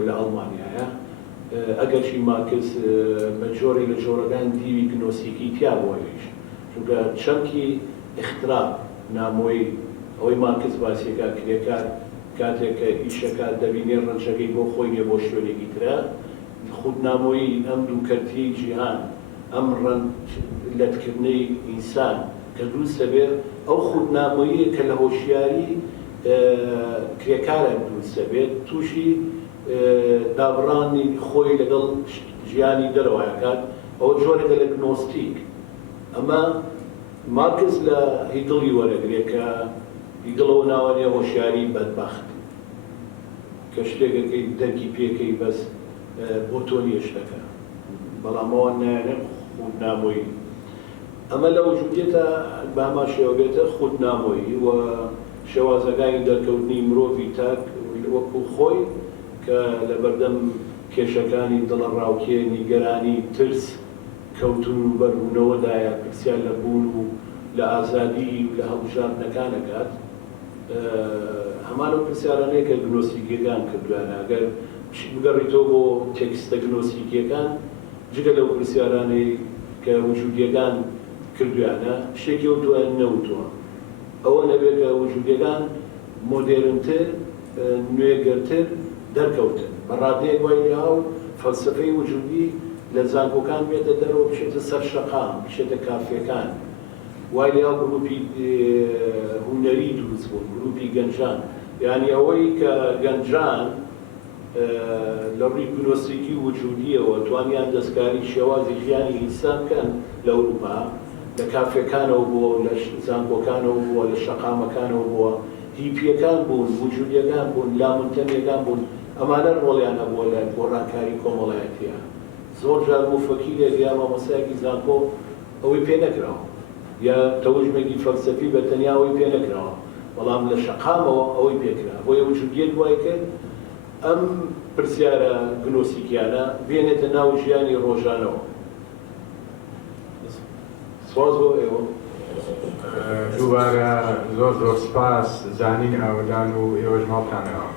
لە ئەڵمانیایە ئەگەرچی مارکس بە جۆرێک لە جۆرەکان دیوی گنۆسیکی تیا بۆیش چونکە چەمکی اختراع نامۆی ئەوەی مارکس باسیەکە کرێکار کاتێک کە ئیشەکە دەبینێ ڕەنجەکەی بۆ خۆی نیە بۆ شوێنێکی ترە خودنامۆیی ئەم دووکەرتی جیهان ئەم ڕەنجلەتکردنەی ئینسان کە دروستە بێ ئەو خودنامۆیی کە لە هۆشیاری کرێکارە دروستە بێت تووشی دابڕانی خۆی لەگەڵ ژیانی دەرەوەیەکات ئەوە جۆرێکە لە گنۆستیک ئەمە مارکس لە هیگڵی وەرەگرێت کە هیگڵەوە ناوانێ هۆشیاری بەدبەخت کە شتێکەکەی دەرکی پێکەی بەس بۆ تۆ نیە شتەکە بەڵام ئەوە نایەنێ خودنامۆیی ئەمە لە وجودیەتە بە هەمان شێوە بێتە خودنامۆیی و شێوازەکانی دەرکەوتنی مرۆڤی تاک وەکو خۆی کە لە بەردەم کێشەکانی دڵە ڕاوکێ نیگەرانی ترس کەوتن و بەربوونەوەدایە پرسیار لە بوون و لە ئازادی و لە هەڵبژاردنەکانەکات هەمان پرسیارانەیە کە گنۆستیکیەکان کردوانە ئەگەر بگەڕیتەوە بۆ تێکستە گنۆستیکیەکان جگە لەو پرسیارانەی کە وجودیەکان کردوانە شتێکی وتوان نەوتووە ئەوە نەبێت کە وجودیەکان مۆدێرنتر نوێگەرتر دەرکەوتن بەڕادەیەک وای هاو فەلسەفەی وجودی لە زانکۆکان بێتە دەرەوە بچێتە سەر شەقام بچێتە کافێکان وای لێاو گروپی هونەری دروست بوون گروپی گەنجان یعنی ئەوەی کە گەنجان لە ڕووی گنۆستیکی وجودیەوە توانیان دەستکاری شێوازی ژیانی ئینسان بکەن لە ئەوروپا لە کافێکانەوە بووە لە زانکۆکانەوە بووە لە شەقامەکانەوە بووە هیپیەکان بوون وجودیەکان بوون لامونتەمیەکان بوون ئەمانە ڕۆڵیان هەبووە لە گۆڕانکاری کۆمەڵایەتیە. زۆر جار مفەکیرێک یا مامۆستایەکی زانکۆ ئەوەی پێ نەکراوە، یا تەوژمێکی فەلسەفی بە تەنیا ئەوەی پێ نەکراوە، بەڵام لە شەقامەوە ئەوەی پێکرا. بۆیە وجودیەک وای کرد ئەم پرسیارە گنۆسیکیانە بێنێتە ناو ژیانی ڕۆژانەوە. سواز بۆ ئێوە. دووبارە زۆر زۆر سپاس زانین ئاودان و ئێوەش ماڵتانەوە.